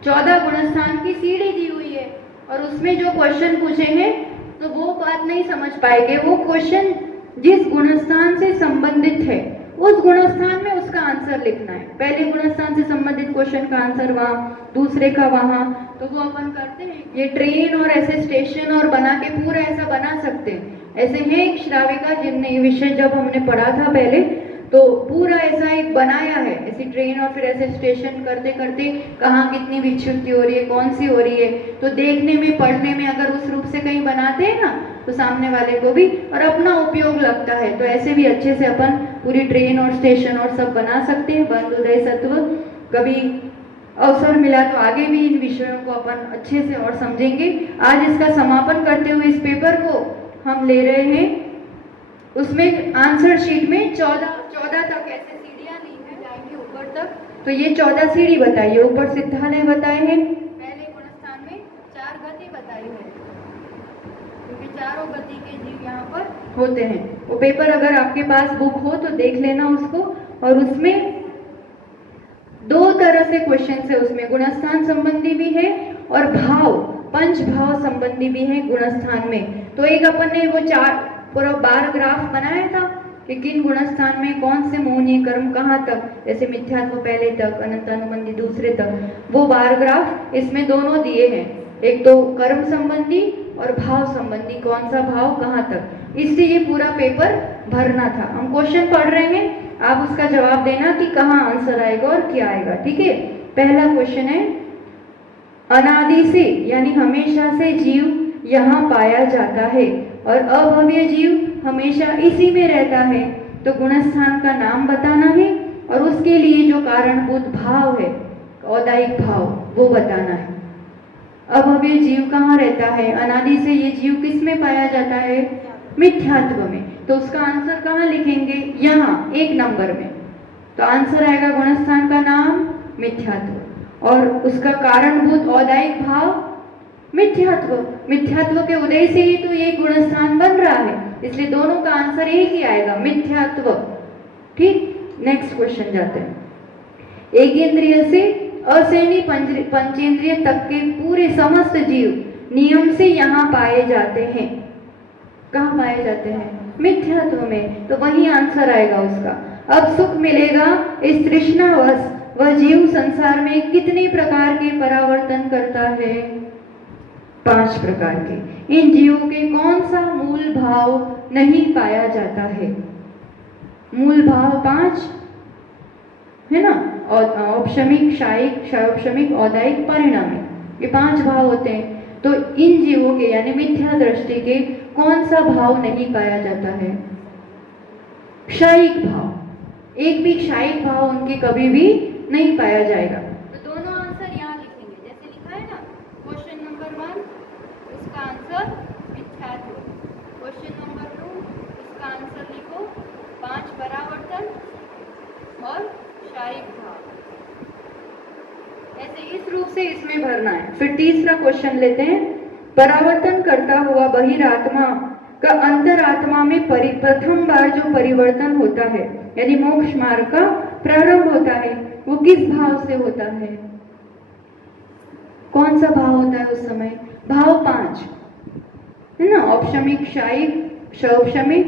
14 गुणस्थान की सीढ़ी दी हुई है और उसमें जो क्वेश्चन पूछे हैं तो वो बात नहीं समझ पाएंगे। वो क्वेश्चन जिस गुणस्थान से संबंधित है उस गुणस्थान में उसका आंसर लिखना है। पहले गुणस्थान से संबंधित क्वेश्चन का आंसर वहाँ, दूसरे का वहाँ, तो वो अपन करते हैं। ये ट्रेन और ऐसे स्टेशन और बना के पूरा ऐसा बना सकते हैं। ऐसे है एक श्राविका जिनने ये विषय जब हमने पढ़ा था पहले, तो पूरा ऐसा एक बनाया है, ऐसी ट्रेन और फिर ऐसे स्टेशन करते करते कहाँ कितनी विच्छुत्ति हो रही है, कौन सी हो रही है, तो देखने में पढ़ने में अगर उस रूप से कहीं बनाते हैं ना तो सामने वाले को भी और अपना उपयोग लगता है। तो ऐसे भी अच्छे से अपन पूरी ट्रेन और स्टेशन और सब बना सकते हैं। बंद उदय सत्व, कभी अवसर मिला तो आगे भी इन विषयों को अपन अच्छे से और समझेंगे। आज इसका समापन करते हुए इस पेपर को हम ले रहे हैं, उसमें आंसर शीट में 14 तक ऐसे सीढ़ियां ली है, जाएंगे ऊपर तक। तो ये 14 सीढ़ी बताइए, ऊपर सिद्धालय बताए हैं, पहले गुणस्थान में 4 गति बताई है, क्योंकि चारों गति के जीव यहाँ पर होते हैं। वो पेपर अगर आपके पास बुक हो तो देख लेना उसको, और उसमें 2 तरह से क्वेश्चन है। उसमें गुणस्थान संबंधी भी है और भाव, पंच भाव संबंधी भी है गुणस्थान में। तो एक अपन ने वो 4 पूरा बार ग्राफ बनाया था कि किन गुणस्थान में कौन से मोहनीय कर्म कहाँ तक, जैसे मिथ्यात्व पहले तक, अनंतानुबंधी दूसरे तक, वो बार ग्राफ इसमें दोनों दिए हैं। एक तो कर्म संबंधी और भाव संबंधी, कौन सा भाव कहाँ तक, इससे ये पूरा पेपर भरना था। हम क्वेश्चन पढ़ रहे हैं, आप उसका जवाब देना कि कहाँ आंसर आएगा और क्या आएगा, ठीक है। पहला क्वेश्चन है, अनादि से यानी हमेशा से जीव यहाँ पाया जाता है और अभव्य जीव हमेशा इसी में रहता है, तो गुणस्थान का नाम बताना है और उसके लिए जो कारणभूत भाव है, औदायिक भाव, वो बताना है। अभव्य जीव कहाँ रहता है, अनादि से ये जीव किस में पाया जाता है, मिथ्यात्व में, तो उसका आंसर कहाँ लिखेंगे, यहाँ 1 नंबर में। तो आंसर आएगा गुणस्थान का नाम मिथ्यात्व और उसका कारणभूत औदायिक भाव मिथ्यात्व। मिथ्यात्व के उदय से ही तो ये गुणस्थान बन रहा है, इसलिए दोनों का आंसर एक ही आएगा, मिथ्यात्व। ठीक, नेक्स्ट क्वेश्चन जाते हैं। एक इंद्रिय से असैनी पंचेंद्रिय तक के पूरे समस्त जीव नियम से यहाँ पाए जाते हैं। कहाँ पाए जाते हैं? मिथ्यात्व में। तो वही आंसर आएगा उसका। अब सुख मिलेगा इस तृष्णावश वह जीव संसार में कितने प्रकार के परावर्तन करता है? 5 प्रकार के। इन जीवों के कौन सा मूल भाव नहीं पाया जाता है? मूल भाव 5 है ना, और औपशमिक, शायिक, क्षयोपशमिक, औदायिक, परिणामिक, ये 5 भाव होते हैं। तो इन जीवों के यानी मिथ्या दृष्टि के कौन सा भाव नहीं पाया जाता है? क्षयिक भाव। एक भी क्षयिक भाव उनके कभी भी नहीं पाया जाएगा। तो दोनों आंसर यहाँ लिखेंगे, जैसे लिखा है ना, क्वेश्चन नंबर 1 उसका आंसर मिथ्यात्व, क्वेश्चन नंबर 2 उसका आंसर लिखो 5 परावर्तन और क्षयिक भाव। ऐसे इस रूप से इसमें भरना है। फिर तीसरा क्वेश्चन लेते हैं। परावर्तन करता हुआ बहिरात्मा का अंतरात्मा में प्रथम बार जो परिवर्तन होता है यानी मोक्ष मार्ग का प्रारंभ होता है, वो किस भाव से होता है? कौन सा भाव होता है उस समय? भाव 5 है ना, औपशमिक, क्षयिक, क्षयोपशमिक,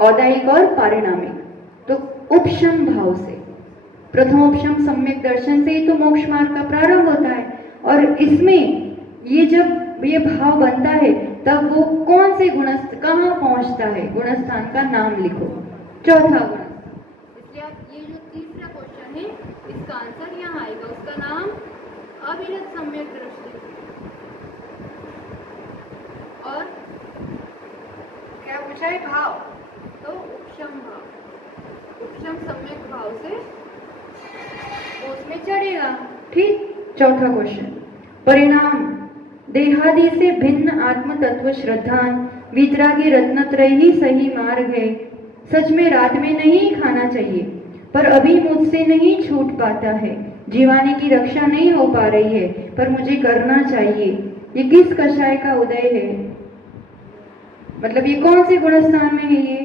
औदायिक और पारिणामिक। तो उपशम भाव से, प्रथमोपशम सम्यक दर्शन से ही तो मोक्ष मार्ग का प्रारंभ होता है। और इसमें ये जब ये भाव बनता है तब वो कौन से गुणस्थ कहाँ पहुंचता है? गुणस्थान का नाम लिखो, चौथा गुणस्थान। इसलिए आप ये जो तीसरा क्वेश्चन है इसका आंसर यहाँ आएगा, उसका नाम अविरत सम्यक दृष्टि। और क्या पूछा है? भाव, तो उपशम भाव, उपशम सम्यक भाव से वो उसमें चढ़ेगा। ठीक, चौथा क्वेश्चन। परिणाम देहादि से भिन्न आत्म तत्व श्रद्धान वितरागी रत्नत्रय ही सही मार्ग है। सच में रात में नहीं खाना चाहिए, पर अभी मुझसे नहीं छूट पाता है। जीवानी की रक्षा नहीं हो पा रही है, पर मुझे करना चाहिए। ये किस कषाय का उदय है? मतलब ये कौन से गुणस्थान में है ये?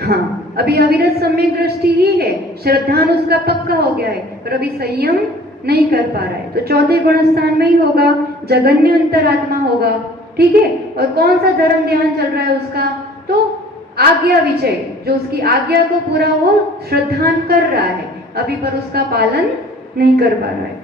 हाँ, अभी अविरत सम्यक दृष्टि ही है, श्रद्धान उसका पक्का हो गया है, पर अभी संयम नहीं कर पा रहा है। तो चौथे गुणस्थान में ही होगा, जगन्य अंतरात्मा होगा। ठीक है, और कौन सा धर्म ध्यान चल रहा है उसका? तो आज्ञा विचय, जो उसकी आज्ञा को पूरा वो श्रद्धान कर रहा है अभी, पर उसका पालन नहीं कर पा रहा है।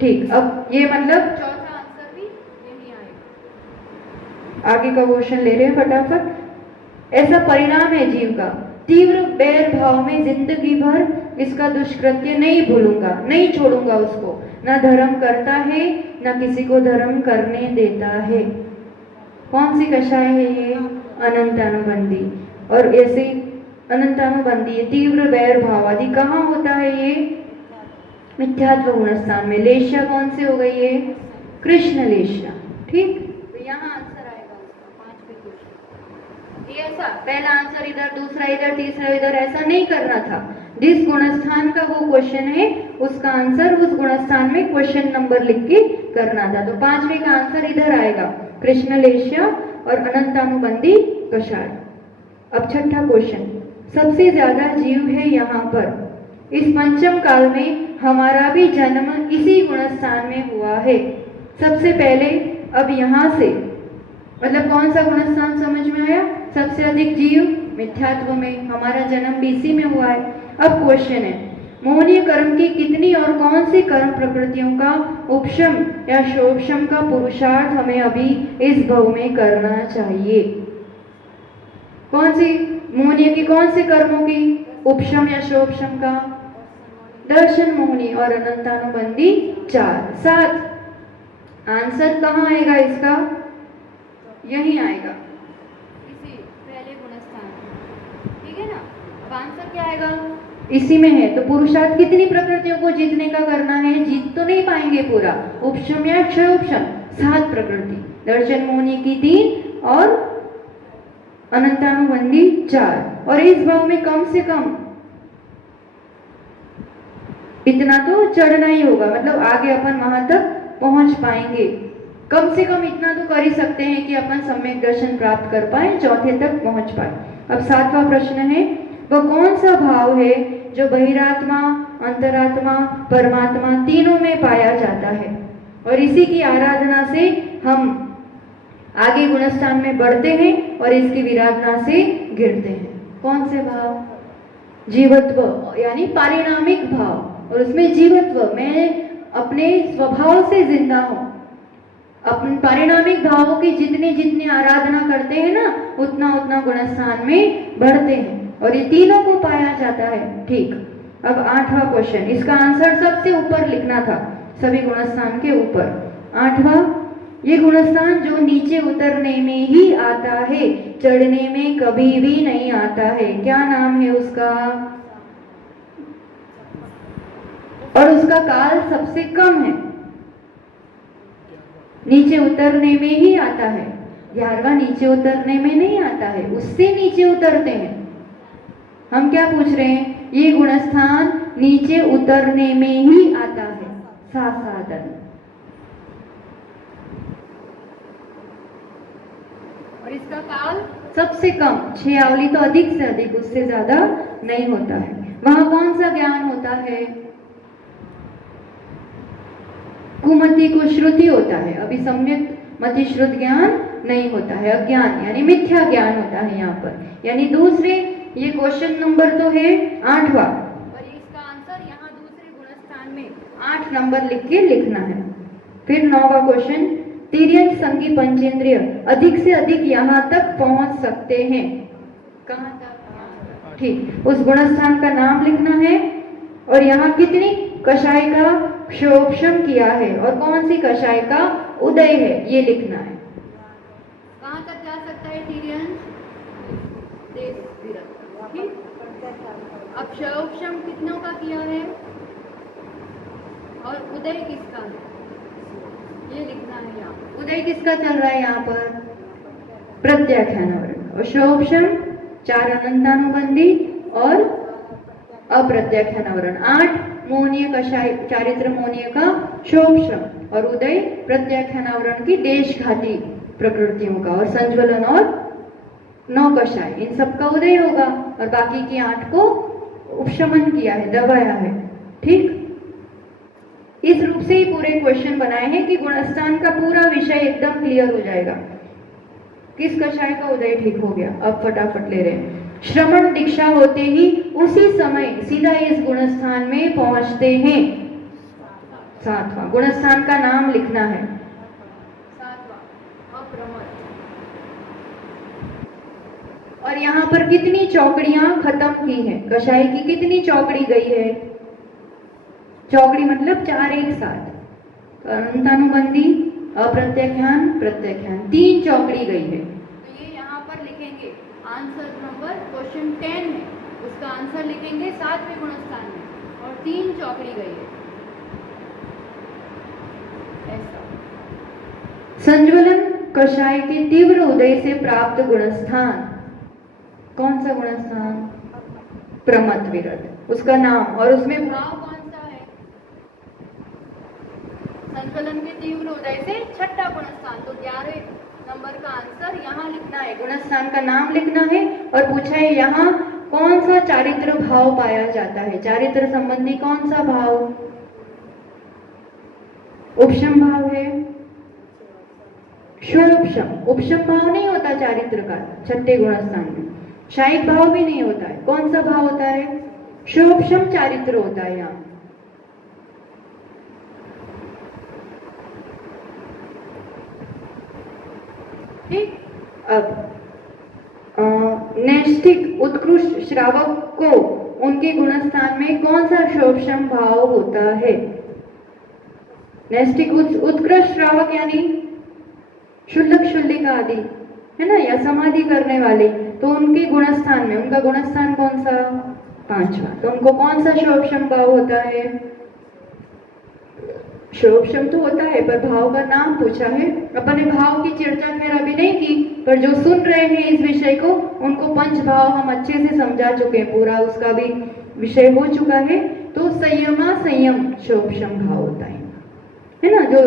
ठीक, अब ये मतलब चौथा आंसर भी यही आएगा। आगे का क्वेश्चन ले रहे हैं फटाफट। ऐसा परिणाम है जीव का, तीव्र बैर भाव में जिंदगी भर इसका दुष्कृत्य नहीं भूलूंगा, नहीं छोड़ूंगा उसको। ना धर्म करता है, ना किसी को धर्म करने देता है। कौन सी कषाय है ये? अनंतानुबंधी। और ऐसे अनंतानुबंधी तीव्र बैर भाव आदि कहाँ होता है ये? मिथ्यात्व गुणस्थान में। लेश्या कौन से हो गई है? कृष्ण लेश्या। ठीक, तो यहाँ आंसर आएगा उसका 5वें क्वेश्चन। ये ऐसा पहला आंसर इधर, दूसरा इधर, तीसरा इधर, ऐसा नहीं करना था। जिस गुणस्थान का वो क्वेश्चन है उसका आंसर उस गुणस्थान में क्वेश्चन नंबर लिख के करना था। तो 5वें का आंसर इधर आएगा, कृष्ण लेश्या और अनंतानुबंधी कषाय। अब छठा क्वेश्चन। सबसे ज्यादा जीव है यहाँ पर। इस पंचम काल में हमारा भी जन्म इसी गुणस्थान में हुआ है। सबसे पहले अब यहाँ से मतलब कौन सा गुणस्थान समझ में आया? सबसे अधिक जीव मिथ्यात्व में, हमारा जन्म भी इसी में हुआ है। अब क्वेश्चन है, मोहनीय कर्म की कितनी और कौन सी कर्म प्रकृतियों का उपशम या शोभशम का पुरुषार्थ हमें अभी इस भव में करना चाहिए? कौन सी मोहनीय की, कौन से कर्मों की? उपशम या शोभशम का? दर्शन मोहनी और अनंतानुबंधी 4, 7। आंसर कहाँ आएगा इसका? यही आएगा, इसी पहले गुणस्थान। ठीक है ना? अब आंसर क्या आएगा? इसी में है। तो पुरुषार्थ कितनी प्रकृतियों को जीतने का करना है? जीत तो नहीं पाएंगे पूरा। उपशम या क्षयोपशम 7 प्रकृति, दर्शन मोहनी की 3 और अनंतानुबंधी 4। और इस भाव में कम से कम इतना तो चढ़ना ही होगा, मतलब आगे अपन वहां तक पहुंच पाएंगे। कम से कम इतना तो कर ही सकते हैं कि अपन सम्यक दर्शन प्राप्त कर पाए, चौथे तक पहुंच पाए। अब 7वां प्रश्न है, वह कौन सा भाव है जो बहिरात्मा, अंतरात्मा, परमात्मा तीनों में पाया जाता है? और इसी की आराधना से हम आगे गुणस्थान में बढ़ते हैं और इसकी विराधना से गिरते हैं। कौन से भाव? जीवत्व यानी पारिणामिक भाव, और उसमें जीवत्व, मैं अपने स्वभाव से जिंदा हूं। अपने पारिणामिक भावों की जितने जितने आराधना करते हैं ना, उतना उतना गुणस्थान में बढ़ते हैं, और ये तीनों को पाया जाता है। ठीक, अब 8वां क्वेश्चन, इसका आंसर सबसे ऊपर लिखना था, सभी गुणस्थान के ऊपर। 8वां, ये गुणस्थान जो नीचे उतरने में ही आता है, चढ़ने में कभी भी नहीं आता है, क्या नाम है उसका? और उसका काल सबसे कम है, नीचे उतरने में ही आता है। 11वां नीचे उतरने में नहीं आता है, उससे नीचे उतरते हैं। हम क्या पूछ रहे हैं? ये गुणस्थान नीचे उतरने में ही आता है, साधन। और इसका काल सबसे कम, 6 आवली तो अधिक से अधिक, उससे ज्यादा नहीं होता है। वहां कौन सा ज्ञान होता है? कुमति को श्रुति होता है, अभी सम्यक मति श्रुत ज्ञान नहीं होता है, अज्ञान यानी मिथ्या ज्ञान होता है यहाँ पर। यानी दूसरे, ये क्वेश्चन नंबर तो है 8वां, और इसका आंसर यहाँ दूसरे गुणस्थान में 8 नंबर लिख के लिखना है। फिर 9वां क्वेश्चन, तिर्यंत संगी पंचेंद्रिय अधिक से अधिक यहाँ तक पहुंच सकते हैं, कहाँ तक? ठीक, उस गुणस्थान का नाम लिखना है, और यहाँ कितनी कषाय का क्षोभशम किया है, और कौन सी कषाय का उदय है, ये लिखना है। कहाँ तक जा सकता है तिर्यंत? अब क्षोभशम कितनों का किया है, और उदय किसका है, ये लिखना है यहाँ। उदय किसका चल रहा है यहाँ पर? प्रत्याख्यानावरण। और क्षोभशम 4 अनंतानुबंधी और अप्रत्याख्यानावरण, 8 मोहनीय कषाय, चारित्र मोहनीय का क्षोभशम, और उदय प्रत्याख्यानावरण की देशघाती प्रकृतियों का, और संज्वलन और 9 कषाय, इन सब का उदय होगा, और बाकी की 8 को उपशमन किया है, दबाया है। ठीक, इस रूप से ही पूरे क्वेश्चन बनाए हैं कि गुणस्थान का पूरा विषय एकदम क्लियर हो जाएगा। किस कषाय का उदय? ठीक हो गया। अब फटाफट ले रहे हैं। श्रवण दीक्षा होते ही उसी समय सीधा इस गुणस्थान में पहुंचते हैं। 7वां गुणस्थान का नाम लिखना है। 7वां अप्रमत्त। और यहाँ पर कितनी चौकड़ियां खत्म की है? कषाय की कितनी चौकड़ी गई है? चौकड़ी मतलब 4 एक साथ, तो अनंतानुबंधी, अप्रत्याख्यान, प्रत्याख्यान, 3 चौकड़ी गई है। तो ये यहाँ पर लिखेंगे आंसर नंबर क्वेश्चन 10 में, उसका आंसर लिखेंगे 7वें गुणस्थान में, और 3 चौकड़ी गई है। ऐसा संज्वलन कषाय के तीव्र उदय से प्राप्त गुणस्थान, कौन सा गुणस्थान? प्रमत्त विरत, उसका नाम, और उसमें भाव कौन सा है? संज्वलन के तीव्र उदय से 6ठा गुणस्थान। तो 11 नंबर का आंसर यहाँ लिखना है, गुणस्थान का नाम लिखना है, और पूछा है यहाँ कौन सा चारित्र भाव पाया जाता है? चारित्र संबंधी कौन सा भाव? उपशम भाव है, क्षोभशम। उपशम भाव नहीं होता चारित्र का 6ठे गुणस्थान में, शायिक भाव भी नहीं होता है। कौन सा भाव होता है? क्षोभशम चारित्र होता है यहाँ। ठीक, अब नैष्ठिक उत्कृष्ट श्रावक को उनके गुणस्थान में कौन सा क्षोभशम भाव होता है? नैष्ठिक उत्कृष्ट श्रावक यानी शुल्लक शुल्लिका आदि है ना, या समाधि करने वाले, तो उनके गुणस्थान में, उनका गुणस्थान कौन सा? 5वां। तो उनको कौन सा क्षोभशम भाव होता है? क्षोभशम तो होता है, पर भाव का नाम पूछा है। अपन ने भाव की चर्चा खैर अभी नहीं की, पर जो सुन रहे हैं इस विषय को, उनको पंच भाव हम अच्छे से समझा चुके हैं, पूरा उसका भी विषय हो चुका है। तो संयमा संयम क्षोभशम भाव होता है ना, जो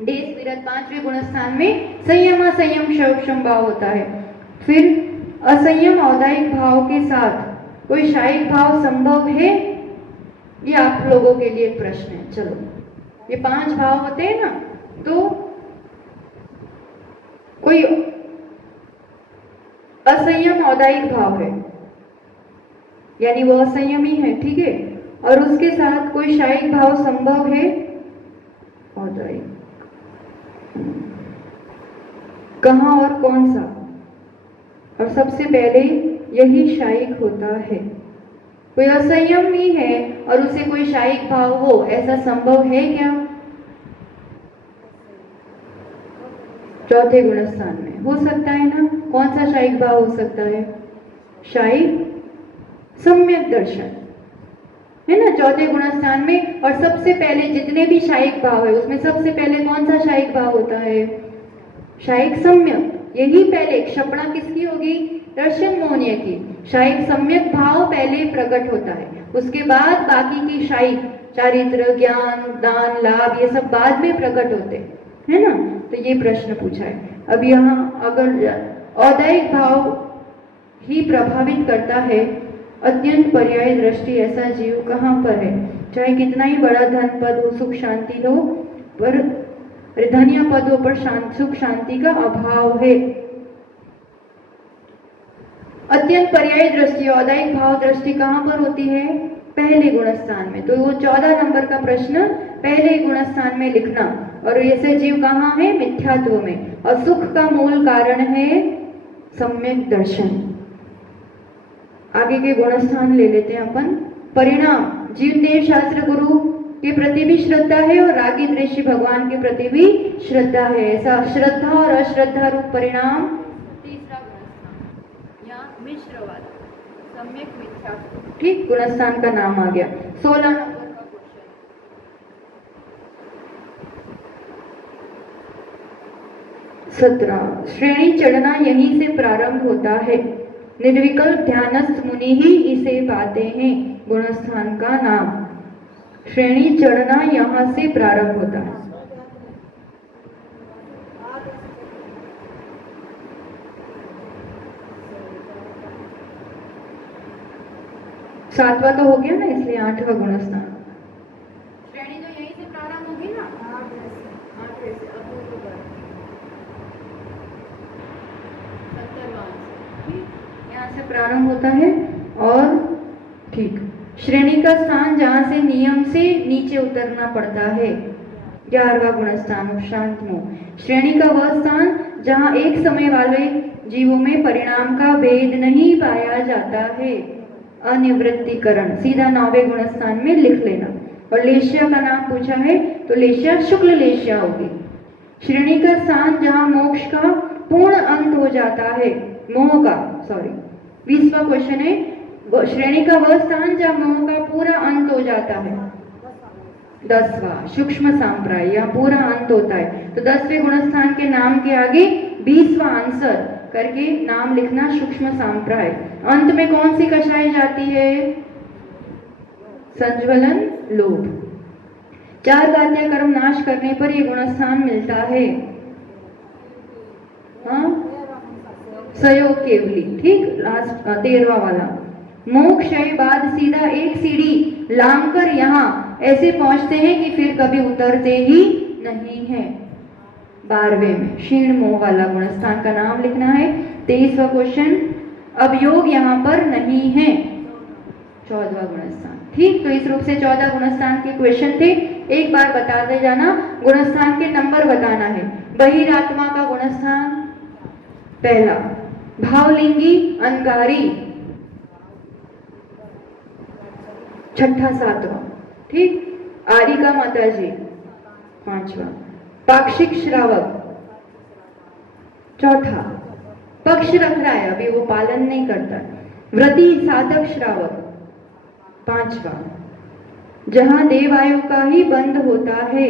देश विरत 5वें गुणस्थान में संयमा संयम क्षोभशम भाव होता है। फिर असंयम औदायिक भाव के साथ कोई शायिक भाव संभव है? ये आप लोगों के लिए एक प्रश्न है। चलो ये 5 भाव होते हैं ना, तो कोई असंयम औदायिक भाव है, यानी वो असंयमी है, ठीक है, और उसके साथ कोई शायिक भाव संभव है, औदायिक। कहाँ और कौन सा? और सबसे पहले यही शायिक होता है। कोई असंयमी है और उसे कोई शायिक भाव हो, ऐसा संभव है क्या? चौथे गुणस्थान में हो सकता है ना। कौन सा शायिक भाव हो सकता है? शायिक सम्यक दर्शन, है ना, चौथे गुणस्थान में। और सबसे पहले जितने भी शायिक भाव है उसमें सबसे पहले कौन सा शायिक भाव होता है? शायिक सम्यक। यही पहले क्षपणा किसकी होगी? दर्शन मोहनीय की। शायिक सम्यक भाव पहले प्रकट होता है, उसके बाद बाकी की शायिक चारित्र, ज्ञान, दान, लाभ, ये सब बाद में प्रकट होते हैं, है ना। तो ये प्रश्न पूछा है। अब यहाँ अगर औदायिक भाव ही प्रभावित करता है, अत्यंत पर्याय दृष्टि ऐसा जीव कहाँ पर है? चाहे कितना ही बड़ा धन पद हो, सुख शांति हो, पर धन्य पदों पर सुख शांति का अभाव है। अत्यंत पर्यायी दृष्टि, औदायिक भाव दृष्टि कहाँ पर होती है? पहले गुणस्थान में। तो वो 14 नंबर का प्रश्न पहले गुणस्थान में लिखना। और ऐसे जीव कहाँ है? मिथ्यात्व में। और सुख का मूल कारण है सम्यक दर्शन। आगे के गुणस्थान ले लेते हैं अपन। परिणाम, जीव देव शास्त्र गुरु के प्रति भी श्रद्धा है और रागी दृश्य भगवान के प्रति भी श्रद्धा है। ऐसा श्रद्धा और अश्रद्धा रूप परिणाम तीसरा गुणस्थान या मिश्र वाला सम्यक मिथ्या, ठीक, गुणस्थान का नाम आ गया। 16 नंबर का क्वेश्चन। 17, श्रेणी चढ़ना यहीं से प्रारंभ होता है। निर्विकल्प ध्यानस्थ मुनि ही इसे पाते हैं। गुणस्थान का नाम। श्रेणी चढ़ना यहां से प्रारंभ होता है। सातवां तो हो गया ना, इसलिए 8वां गुणस्थान। श्रेणी तो यहीं से प्रारंभ होगी ना, 8 से। अब यहाँ से प्रारंभ होता है। और ठीक, श्रेणी का स्थान जहां से नियम से नीचे उतरना पड़ता है। 11वां गुणस्थान उपशांत मोह। श्रेणी का वह स्थान जहां एक समय वाले जीवों में परिणाम का भेद नहीं पाया जाता है। अनिवृत्तिकरण सीधा 9वें गुणस्थान में लिख लेना। और लेश्या का नाम पूछा है तो लेश्या शुक्ल लेश्या होगी। श्रेणी का स्थान जहां मोक्ष का पूर्ण अंत हो जाता है, मोह का, सॉरी 20वां क्वेश्चन है। श्रेणी का वह स्थान जहां मोह का पूरा अंत हो जाता है। 10वां सूक्ष्म सांप्राय, या पूरा अंत होता है। तो 10वें गुणस्थान के नाम के आगे 20वां आंसर करके नाम लिखना, सूक्ष्म सांप्राय। अंत में कौन सी कषाय जाती है? संज्वलन लोभ। 4 बाध्य कर्म नाश करने पर ये गुणस्थान मिलता है। हाँ, सहयोग केवली, ठीक, लास्ट 13वां वाला। मोक्ष बाद सीधा एक सीढ़ी लांघकर यहाँ ऐसे पहुंचते हैं कि फिर कभी उतरते ही नहीं है। 12वें में क्षीण मोह वाला गुणस्थान का नाम लिखना है। 23वां क्वेश्चन, अब योग यहाँ पर नहीं है। 14वां गुणस्थान, ठीक। तो इस रूप से 14 गुणस्थान के क्वेश्चन थे। एक बार बता दे जाना, गुणस्थान के नंबर बताना है। बहिरात्मा का गुणस्थान पहला, भावलिंगी अनगारी छठा 7वां, ठीक। आरिका माताजी 5वां, पाक्षिक श्रावक चौथा, पक्ष रख रहा है अभी वो पालन नहीं करता। व्रती साधक श्रावक 5वां, जहां देवायु का ही बंद होता है,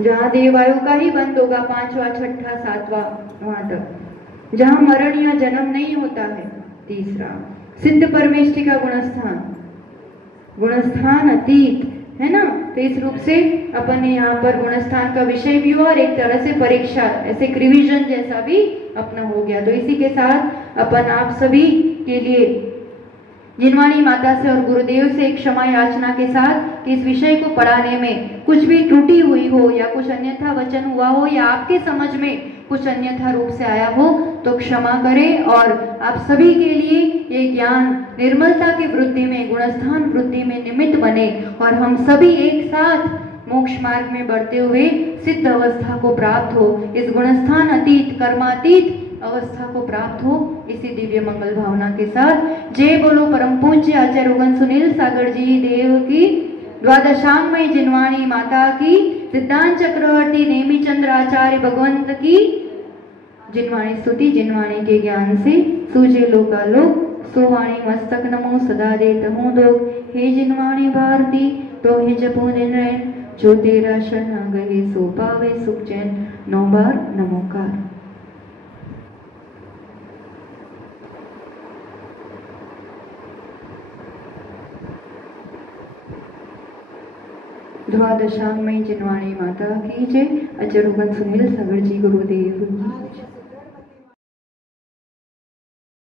जहां देवायु का ही बंद होगा 5वां, 6ठा, 7वां वहां तक, जहां मरण या जन्म नहीं होता है। 3रा, सिद्ध परमेष्टि का गुणस्थान, गुणस्थान अतीत, है ना। तो इस रूप से अपन ने यहाँ पर गुणस्थान का विषय भी हुआ और एक तरह से परीक्षा, ऐसे रिवीजन जैसा भी अपना हो गया। तो इसी के साथ अपन आप सभी के लिए जिनवाणी माता से और गुरुदेव से एक क्षमा याचना के साथ कि इस विषय को पढ़ाने में कुछ भी त्रुटि हुई हो या कुछ अन्यथा वचन हुआ हो या आपके समझ में कुछ अन्यथा रूप से आया हो तो क्षमा करें और आप सभी के लिए ये ज्ञान निर्मलता की वृद्धि में, गुणस्थान वृद्धि में निमित्त बने और हम सभी एक साथ मोक्ष मार्ग में बढ़ते हुए सिद्ध अवस्था को प्राप्त हो, इस गुणस्थान अतीत कर्मातीत अवस्था को प्राप्त हो, इसी दिव्य मंगल भावना के साथ जय बोलो परम पूज्य आचार्य रोगन सुनील सागर जी देव की, द्वादशांगमय जिनवाणी माता की, सिद्धांत चक्रवर्ती नेमी चंद्र आचार्य भगवंत की जिनवाणी स्तुति। जिनवाणी के ज्ञान से सूझे लोकालोक, सोवाणी मस्तक नमो सदा देत हूँ दोग। हे जिनवाणी भारती तो हे जपो दिन रैन, जो तेरा शरण गए सो पावे सुख चैन। 9 बार नमोकार। द्वादशांगमय जिनवाणी माता की जय। आचार्य रोगन सुनील सागर जी गुरुदेव।